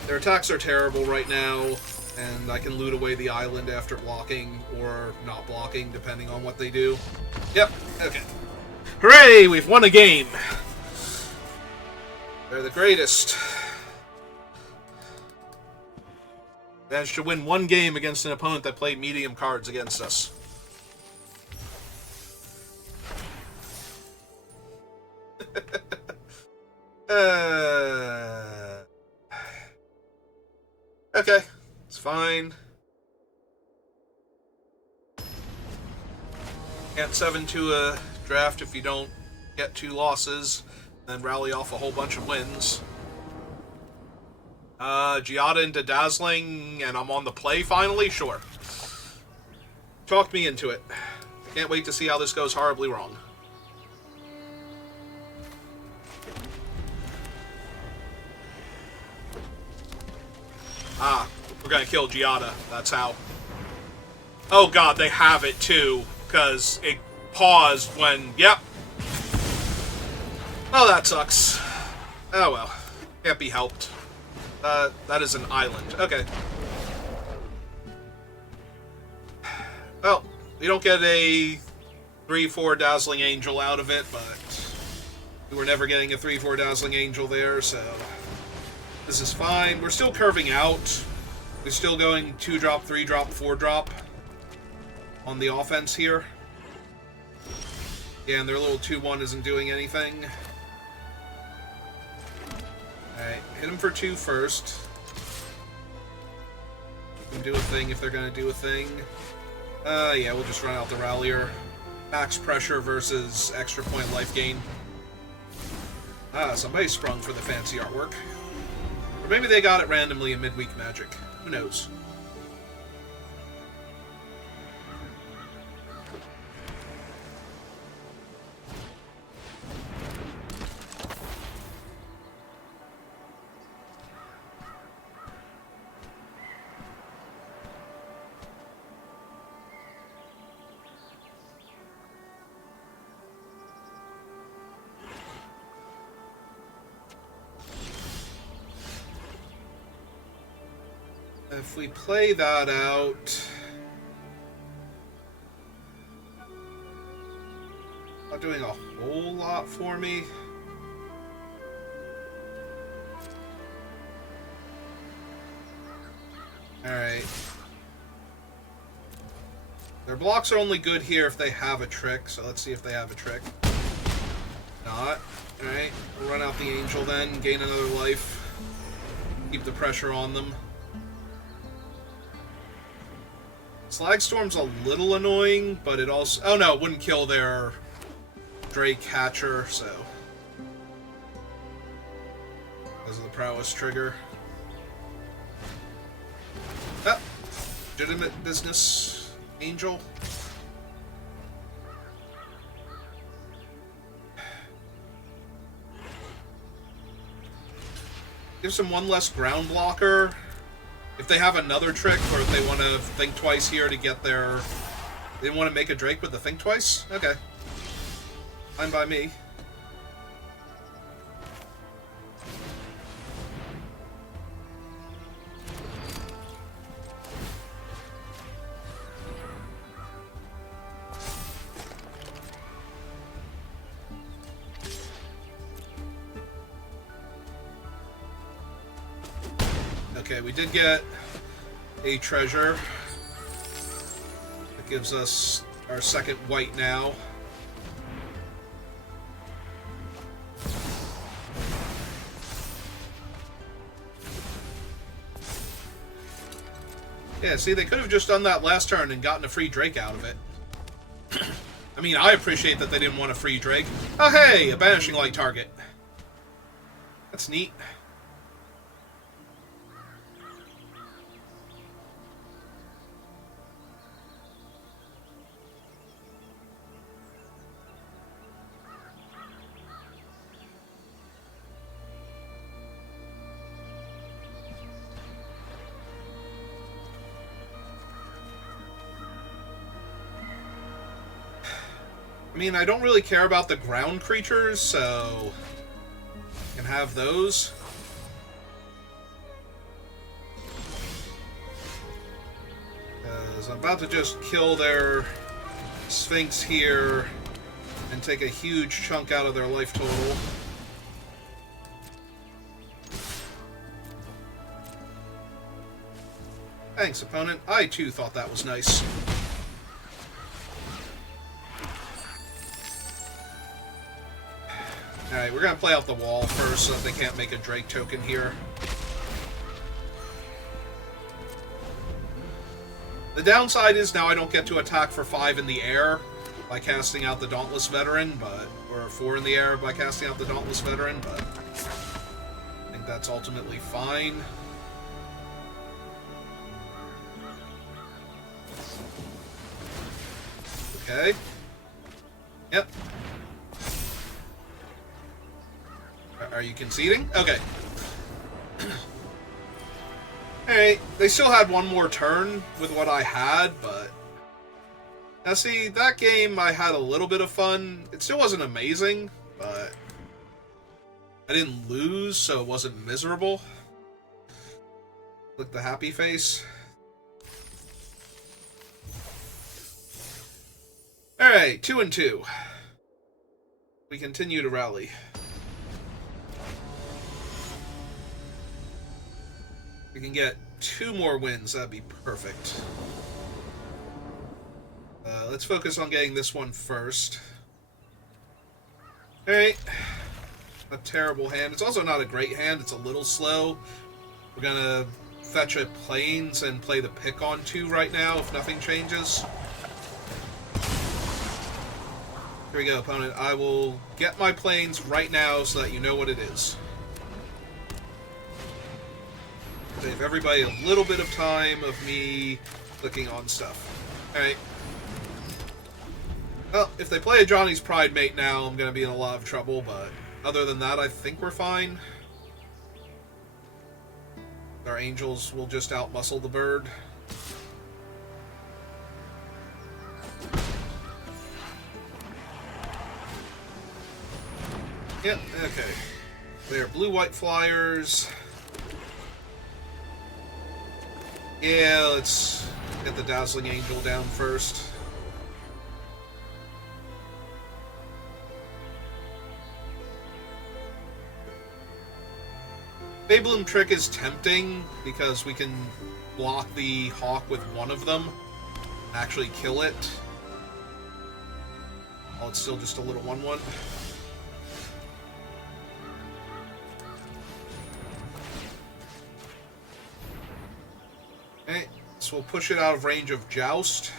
Their attacks are terrible right now, and I can loot away the island after blocking or not blocking, depending on what they do. Yep, okay. Hooray! We've won a game! They're the greatest. Managed to win one game against an opponent that played medium cards against us. Okay, it's fine. Can't 7 to a draft if you don't get 2 losses, then rally off a whole bunch of wins. Giada into Dazzling, and I'm on the play finally? Sure. Talked me into it. Can't wait to see how this goes horribly wrong. Ah, we're gonna kill Giada. That's how. Oh god, they have it too, because it paused when... Yep. Oh, that sucks. Oh well. Can't be helped. That is an island. Okay. Well, we don't get a 3/4 Dazzling Angel out of it, but we were never getting a 3/4 Dazzling Angel there, so this is fine. We're still curving out. We're still going 2-drop, 3-drop, 4-drop on the offense here. Yeah, and their little 2/1 isn't doing anything. Alright, hit them for 2 first. Let them do a thing if they're gonna do a thing. Yeah, we'll just run out the Rallier. Max pressure versus extra point life gain. Ah, somebody sprung for the fancy artwork. Or maybe they got it randomly in midweek Magic. Who knows? If we play that out... Not doing a whole lot for me. Alright. Their blocks are only good here if they have a trick, so let's see if they have a trick. Not. Alright, we'll run out the Angel then, gain another life. Keep the pressure on them. Slagstorm's a little annoying, but it also... Oh no, it wouldn't kill their Drake Hatcher, so... Because of the Prowess trigger. Ah! Legitimate business Angel. Gives them one less ground blocker. If they have another trick, or if they want to think twice here to get their... They want to make a Drake with the think twice? Okay. Fine by me. Okay, we did get a treasure. That gives us our second white now. Yeah, see, they could have just done that last turn and gotten a free Drake out of it. I mean, I appreciate that they didn't want a free Drake. Oh, hey, a Banishing Light target. That's neat. I mean, I don't really care about the ground creatures, so I can have those. Because I'm about to just kill their Sphinx here and take a huge chunk out of their life total. Thanks, opponent. I, too, thought that was nice. Alright, we're going to play out the wall first so that they can't make a Drake token here. The downside is now I don't get to attack for 5 in the air by casting out the Dauntless Veteran, or 4 in the air by casting out the Dauntless Veteran, but I think that's ultimately fine. Okay. Yep. Are you conceding? Okay. Alright, they still had one more turn with what I had, but... Now see, that game I had a little bit of fun. It still wasn't amazing, but... I didn't lose, so it wasn't miserable. Click the happy face. Alright, 2 and 2. We continue to rally. We can get 2 more wins, that'd be perfect. Let's focus on getting this one first. Alright. A terrible hand. It's also not a great hand, it's a little slow. We're gonna fetch a Plains and play the pick on 2 right now if nothing changes. Here we go, opponent. I will get my Plains right now so that you know what it is. Save everybody a little bit of time of me clicking on stuff. Alright. Well, if they play a Johnny's Pridemate now, I'm going to be in a lot of trouble, but other than that, I think we're fine. Our Angels will just outmuscle the bird. Yep, okay. They are blue-white flyers. Yeah, let's get the Dazzling Angel down first. Baybloom Trick is tempting because we can block the Hawk with one of them and actually kill it. Oh, it's still just a little 1/1. Okay, so we'll push it out of range of Joust.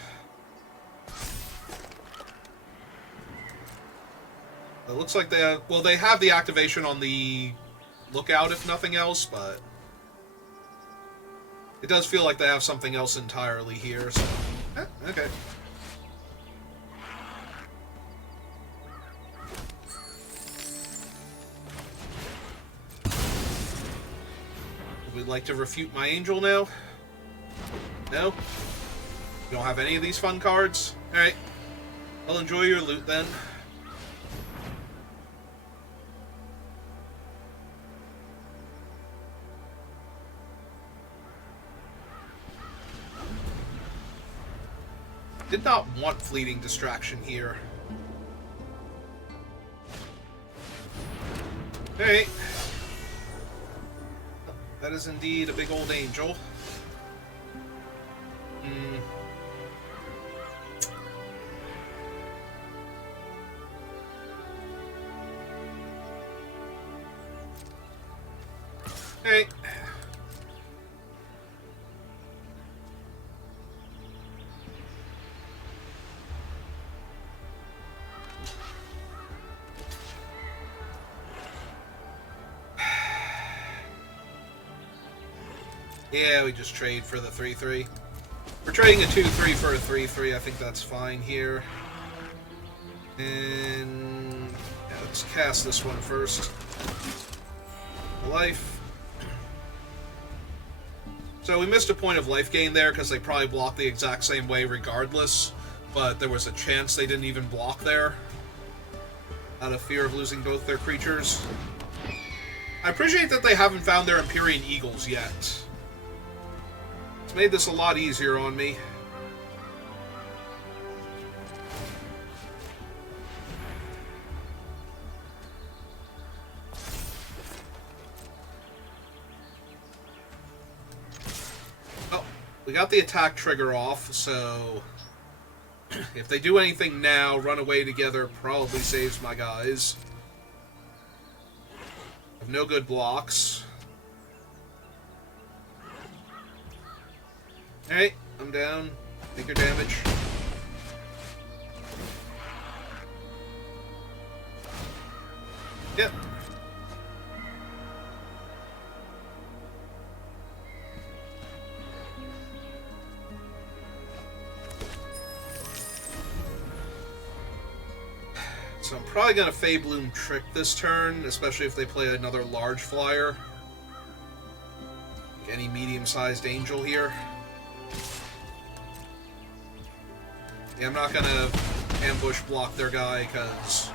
It looks like they have, well, they have the activation on the Lookout if nothing else, but it does feel like they have something else entirely here, so okay. Would we like to refute my Angel now? No? You don't have any of these fun cards? Alright. Well, enjoy your loot then. Did not want Fleeting Distraction here. Alright. That is indeed a big old angel. Alright. Yeah, we just trade for the 3-3. We're trading a 2-3 for a 3-3. I think that's fine here. And yeah, let's cast this one first. Life. So we missed a point of life gain there because they probably blocked the exact same way regardless, but there was a chance they didn't even block there out of fear of losing both their creatures. I appreciate that they haven't found their Empyrean Eagles yet. It's made this a lot easier on me. Oh, we got the attack trigger off, so if they do anything now, run away together probably saves my guys. Have no good blocks. Alright, I'm down. Take your damage. Yep. So I'm probably going to Feybloom Trick this turn, especially if they play another large flyer. Like any medium-sized angel here. Yeah, I'm not going to ambush block their guy, because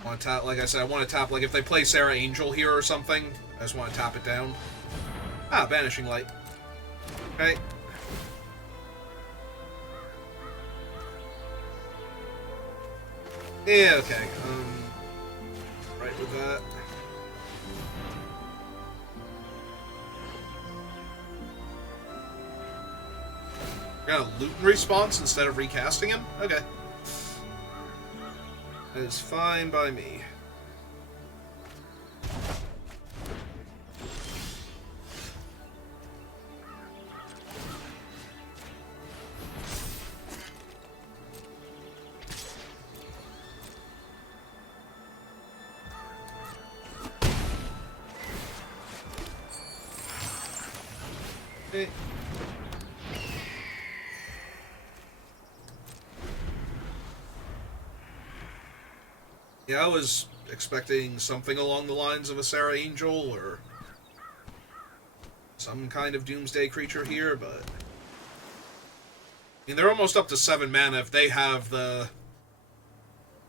I want to tap, like I said, I want to tap, like if they play Sarah Angel here or something, I just want to tap it down. Ah, Vanishing Light. Okay. Yeah, okay. Right with that. We're gonna loot in response instead of recasting him? Okay. That is fine by me. Okay. Yeah, I was expecting something along the lines of a Sarah Angel or some kind of Doomsday creature here, but I mean, they're almost up to 7 mana if they have the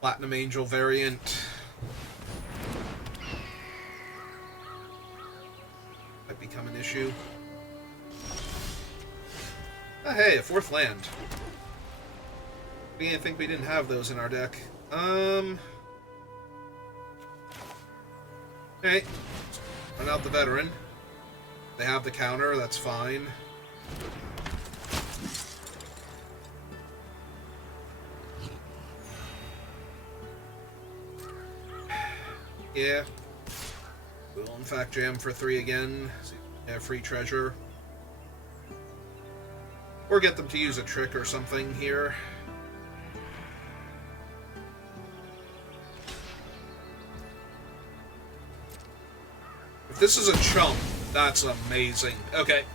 Platinum Angel variant. Might become an issue. Oh, hey, a 4th land. We didn't think we didn't have those in our deck. Okay. Run out the veteran. They have the counter, that's fine. Yeah. We'll in fact jam for 3 again. So you have free treasure. Or get them to use a trick or something here. If this is a chump, that's amazing. Okay.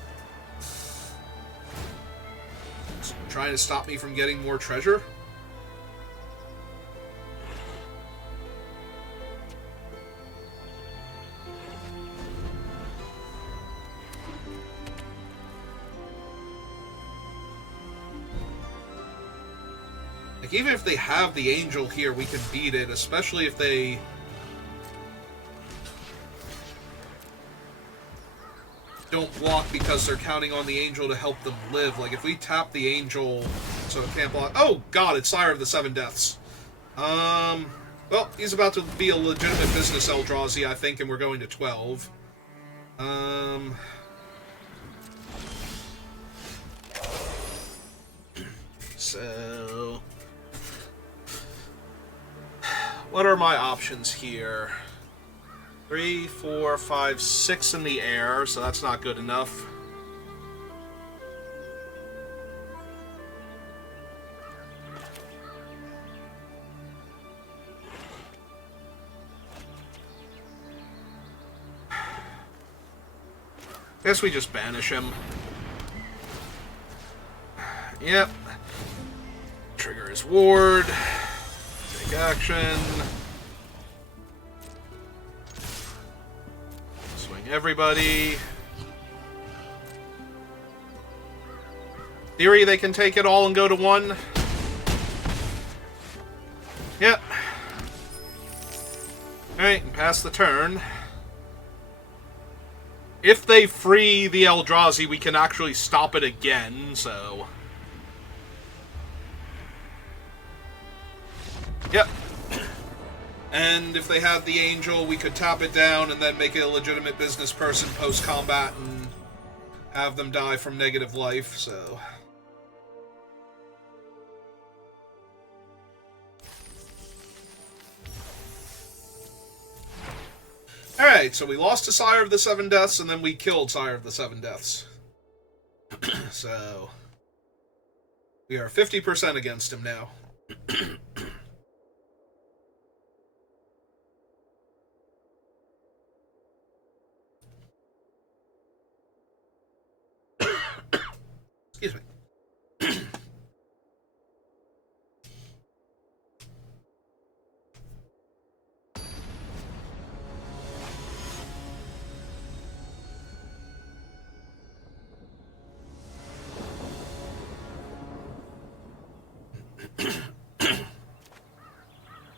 Trying to stop me from getting more treasure? Like, even if they have the angel here, we can beat it, especially if they don't block because they're counting on the angel to help them live. Like, if we tap the angel so it can't block... Oh, God, it's Sire of the Seven Deaths. Well, he's about to be a legitimate business Eldrazi, I think, and we're going to 12. So... what are my options here? 3, 4, 5, 6 in the air, so that's not good enough. Guess we just banish him. Yep. Trigger his ward. Take action. Swing everybody. Theory, they can take it all and go to 1. Yep. Alright, and pass the turn. If they free the Eldrazi, we can actually stop it again, so... Yep. And if they have the Angel, we could tap it down and then make it a legitimate business person post-combat and have them die from negative life, so... Alright, so we lost to Sire of the Seven Deaths, and then we killed Sire of the Seven Deaths. So... we are 50% against him now. Excuse me.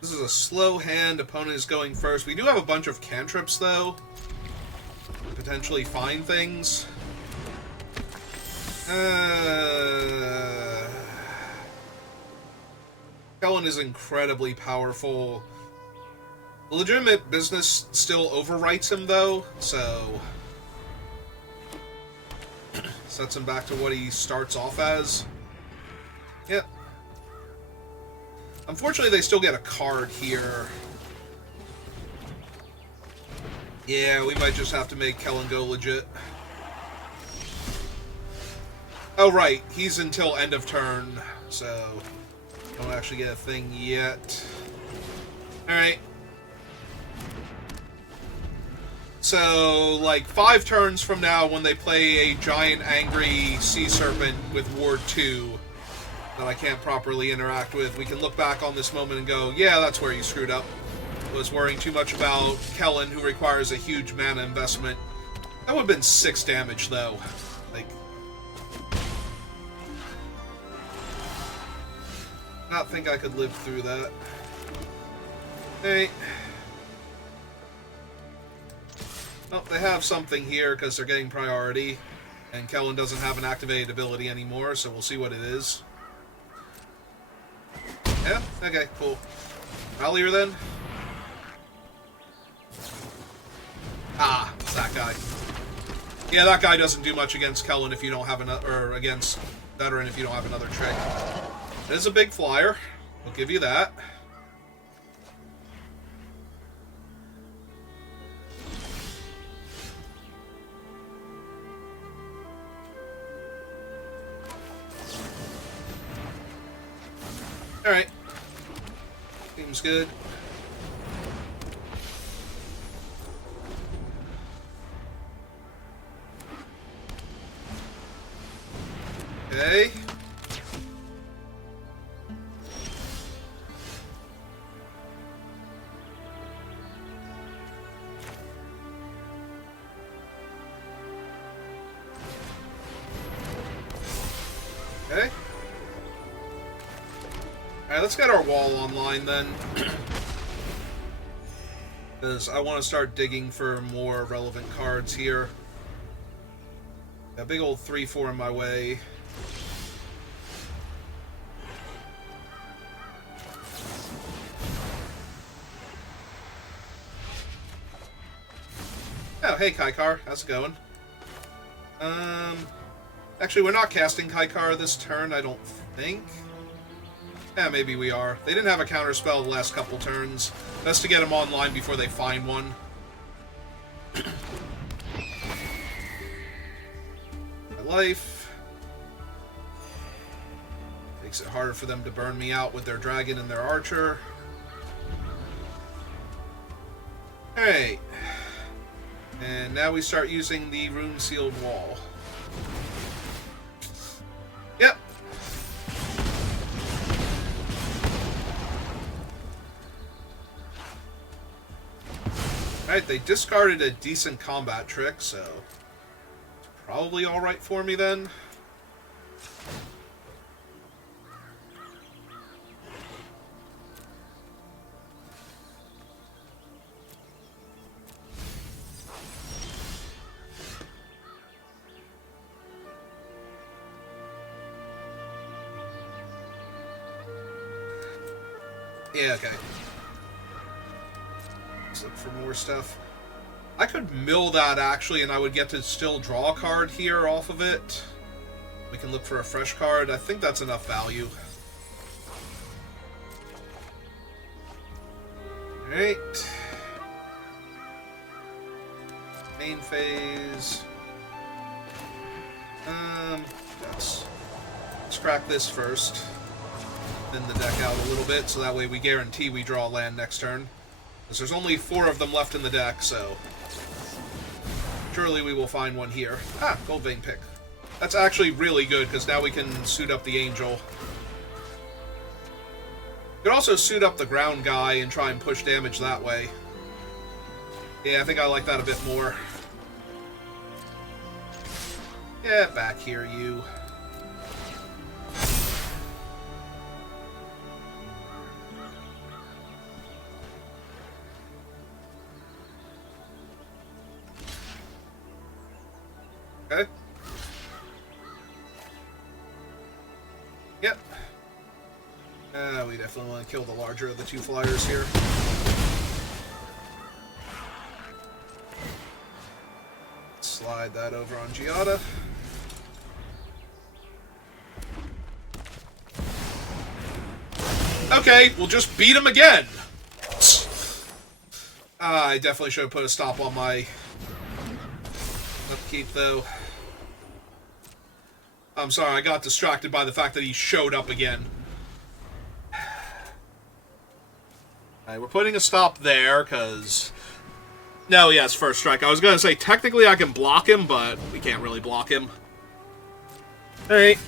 This is a slow hand. Opponent is going first. We do have a bunch of cantrips, though. Potentially find things. Kellen is incredibly powerful. The legitimate business still overwrites him, though, so... sets him back to what he starts off as. Yep. Unfortunately, they still get a card here. Yeah, we might just have to make Kellen go legit. Oh, right. He's until end of turn, so... don't actually get a thing yet. Alright. So, like, 5 turns from now, when they play a giant angry sea serpent with Ward 2 that I can't properly interact with, we can look back on this moment and go, yeah, that's where you screwed up. Was worrying too much about Kellen, who requires a huge mana investment. That would have been 6 damage, though. Like... not think I could live through that. Hey. Well, they have something here because they're getting priority. And Kellen doesn't have an activated ability anymore, so we'll see what it is. Yeah? Okay, cool. Rallier then? Ah, that guy. Yeah, that guy doesn't do much against Kellen if you don't have another, or against Veteran if you don't have another trick. It is a big flyer. We'll give you that. Alright. Seems good. Okay. Okay. Alright, let's get our wall online then. Because I want to start digging for more relevant cards here. A big old 3-4 in my way. Oh, hey Kaikar, how's it going? Actually, we're not casting Kaikar this turn, I don't think. Yeah, maybe we are. They didn't have a counterspell the last couple turns. Best to get them online before they find one. My life. Makes it harder for them to burn me out with their dragon and their archer. Alright. And now we start using the rune-sealed wall. Yep. Alright, they discarded a decent combat trick, so it's probably alright for me then. Yeah, okay. Let's look for more stuff. I could mill that, actually, and I would get to still draw a card here off of it. We can look for a fresh card. I think that's enough value. Alright. Main phase. Let's crack this first. Thin the deck out a little bit, so that way we guarantee we draw land next turn. Because there's only 4 of them left in the deck, so surely we will find one here. Ah, Gold Vein Pick. That's actually really good, because now we can suit up the Angel. We could also suit up the ground guy and try and push damage that way. Yeah, I think I like that a bit more. Get back here, you. Okay. Yep. We definitely want to kill the larger of the 2 flyers here. Slide that over on Giada. Okay, we'll just beat him again. I definitely should have put a stop on my upkeep, though. I'm sorry, I got distracted by the fact that he showed up again. Alright, we're putting a stop there, because... No, yes, first strike. I was going to say, technically I can block him, but we can't really block him. Alright.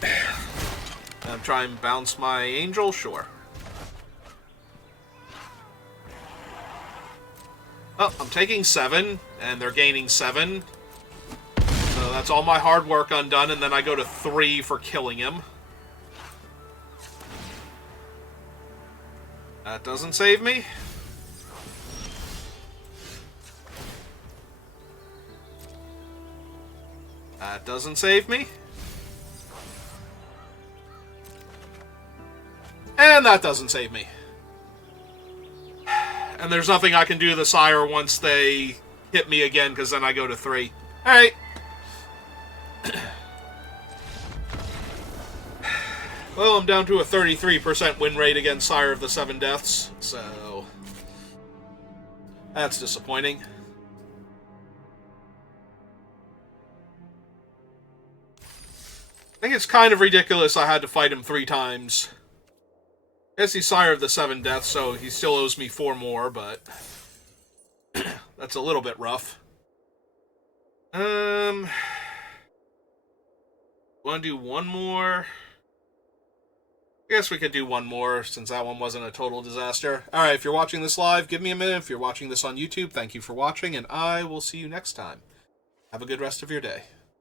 I'm trying to bounce my Angel? Sure. Oh, I'm taking 7, and they're gaining 7. So that's all my hard work undone, and then I go to 3 for killing him. That doesn't save me. That doesn't save me. And that doesn't save me. And there's nothing I can do to the Sire once they hit me again, because then I go to 3. Alright. Well, I'm down to a 33% win rate against Sire of the 7 Deaths, so that's disappointing. I think it's kind of ridiculous I had to fight him 3 times. I guess he's Sire of the 7 Deaths, so he still owes me 4 more, but that's a little bit rough. Want to do one more? I guess we could do one more, since that one wasn't a total disaster. Alright, if you're watching this live, give me a minute. If you're watching this on YouTube, thank you for watching, and I will see you next time. Have a good rest of your day.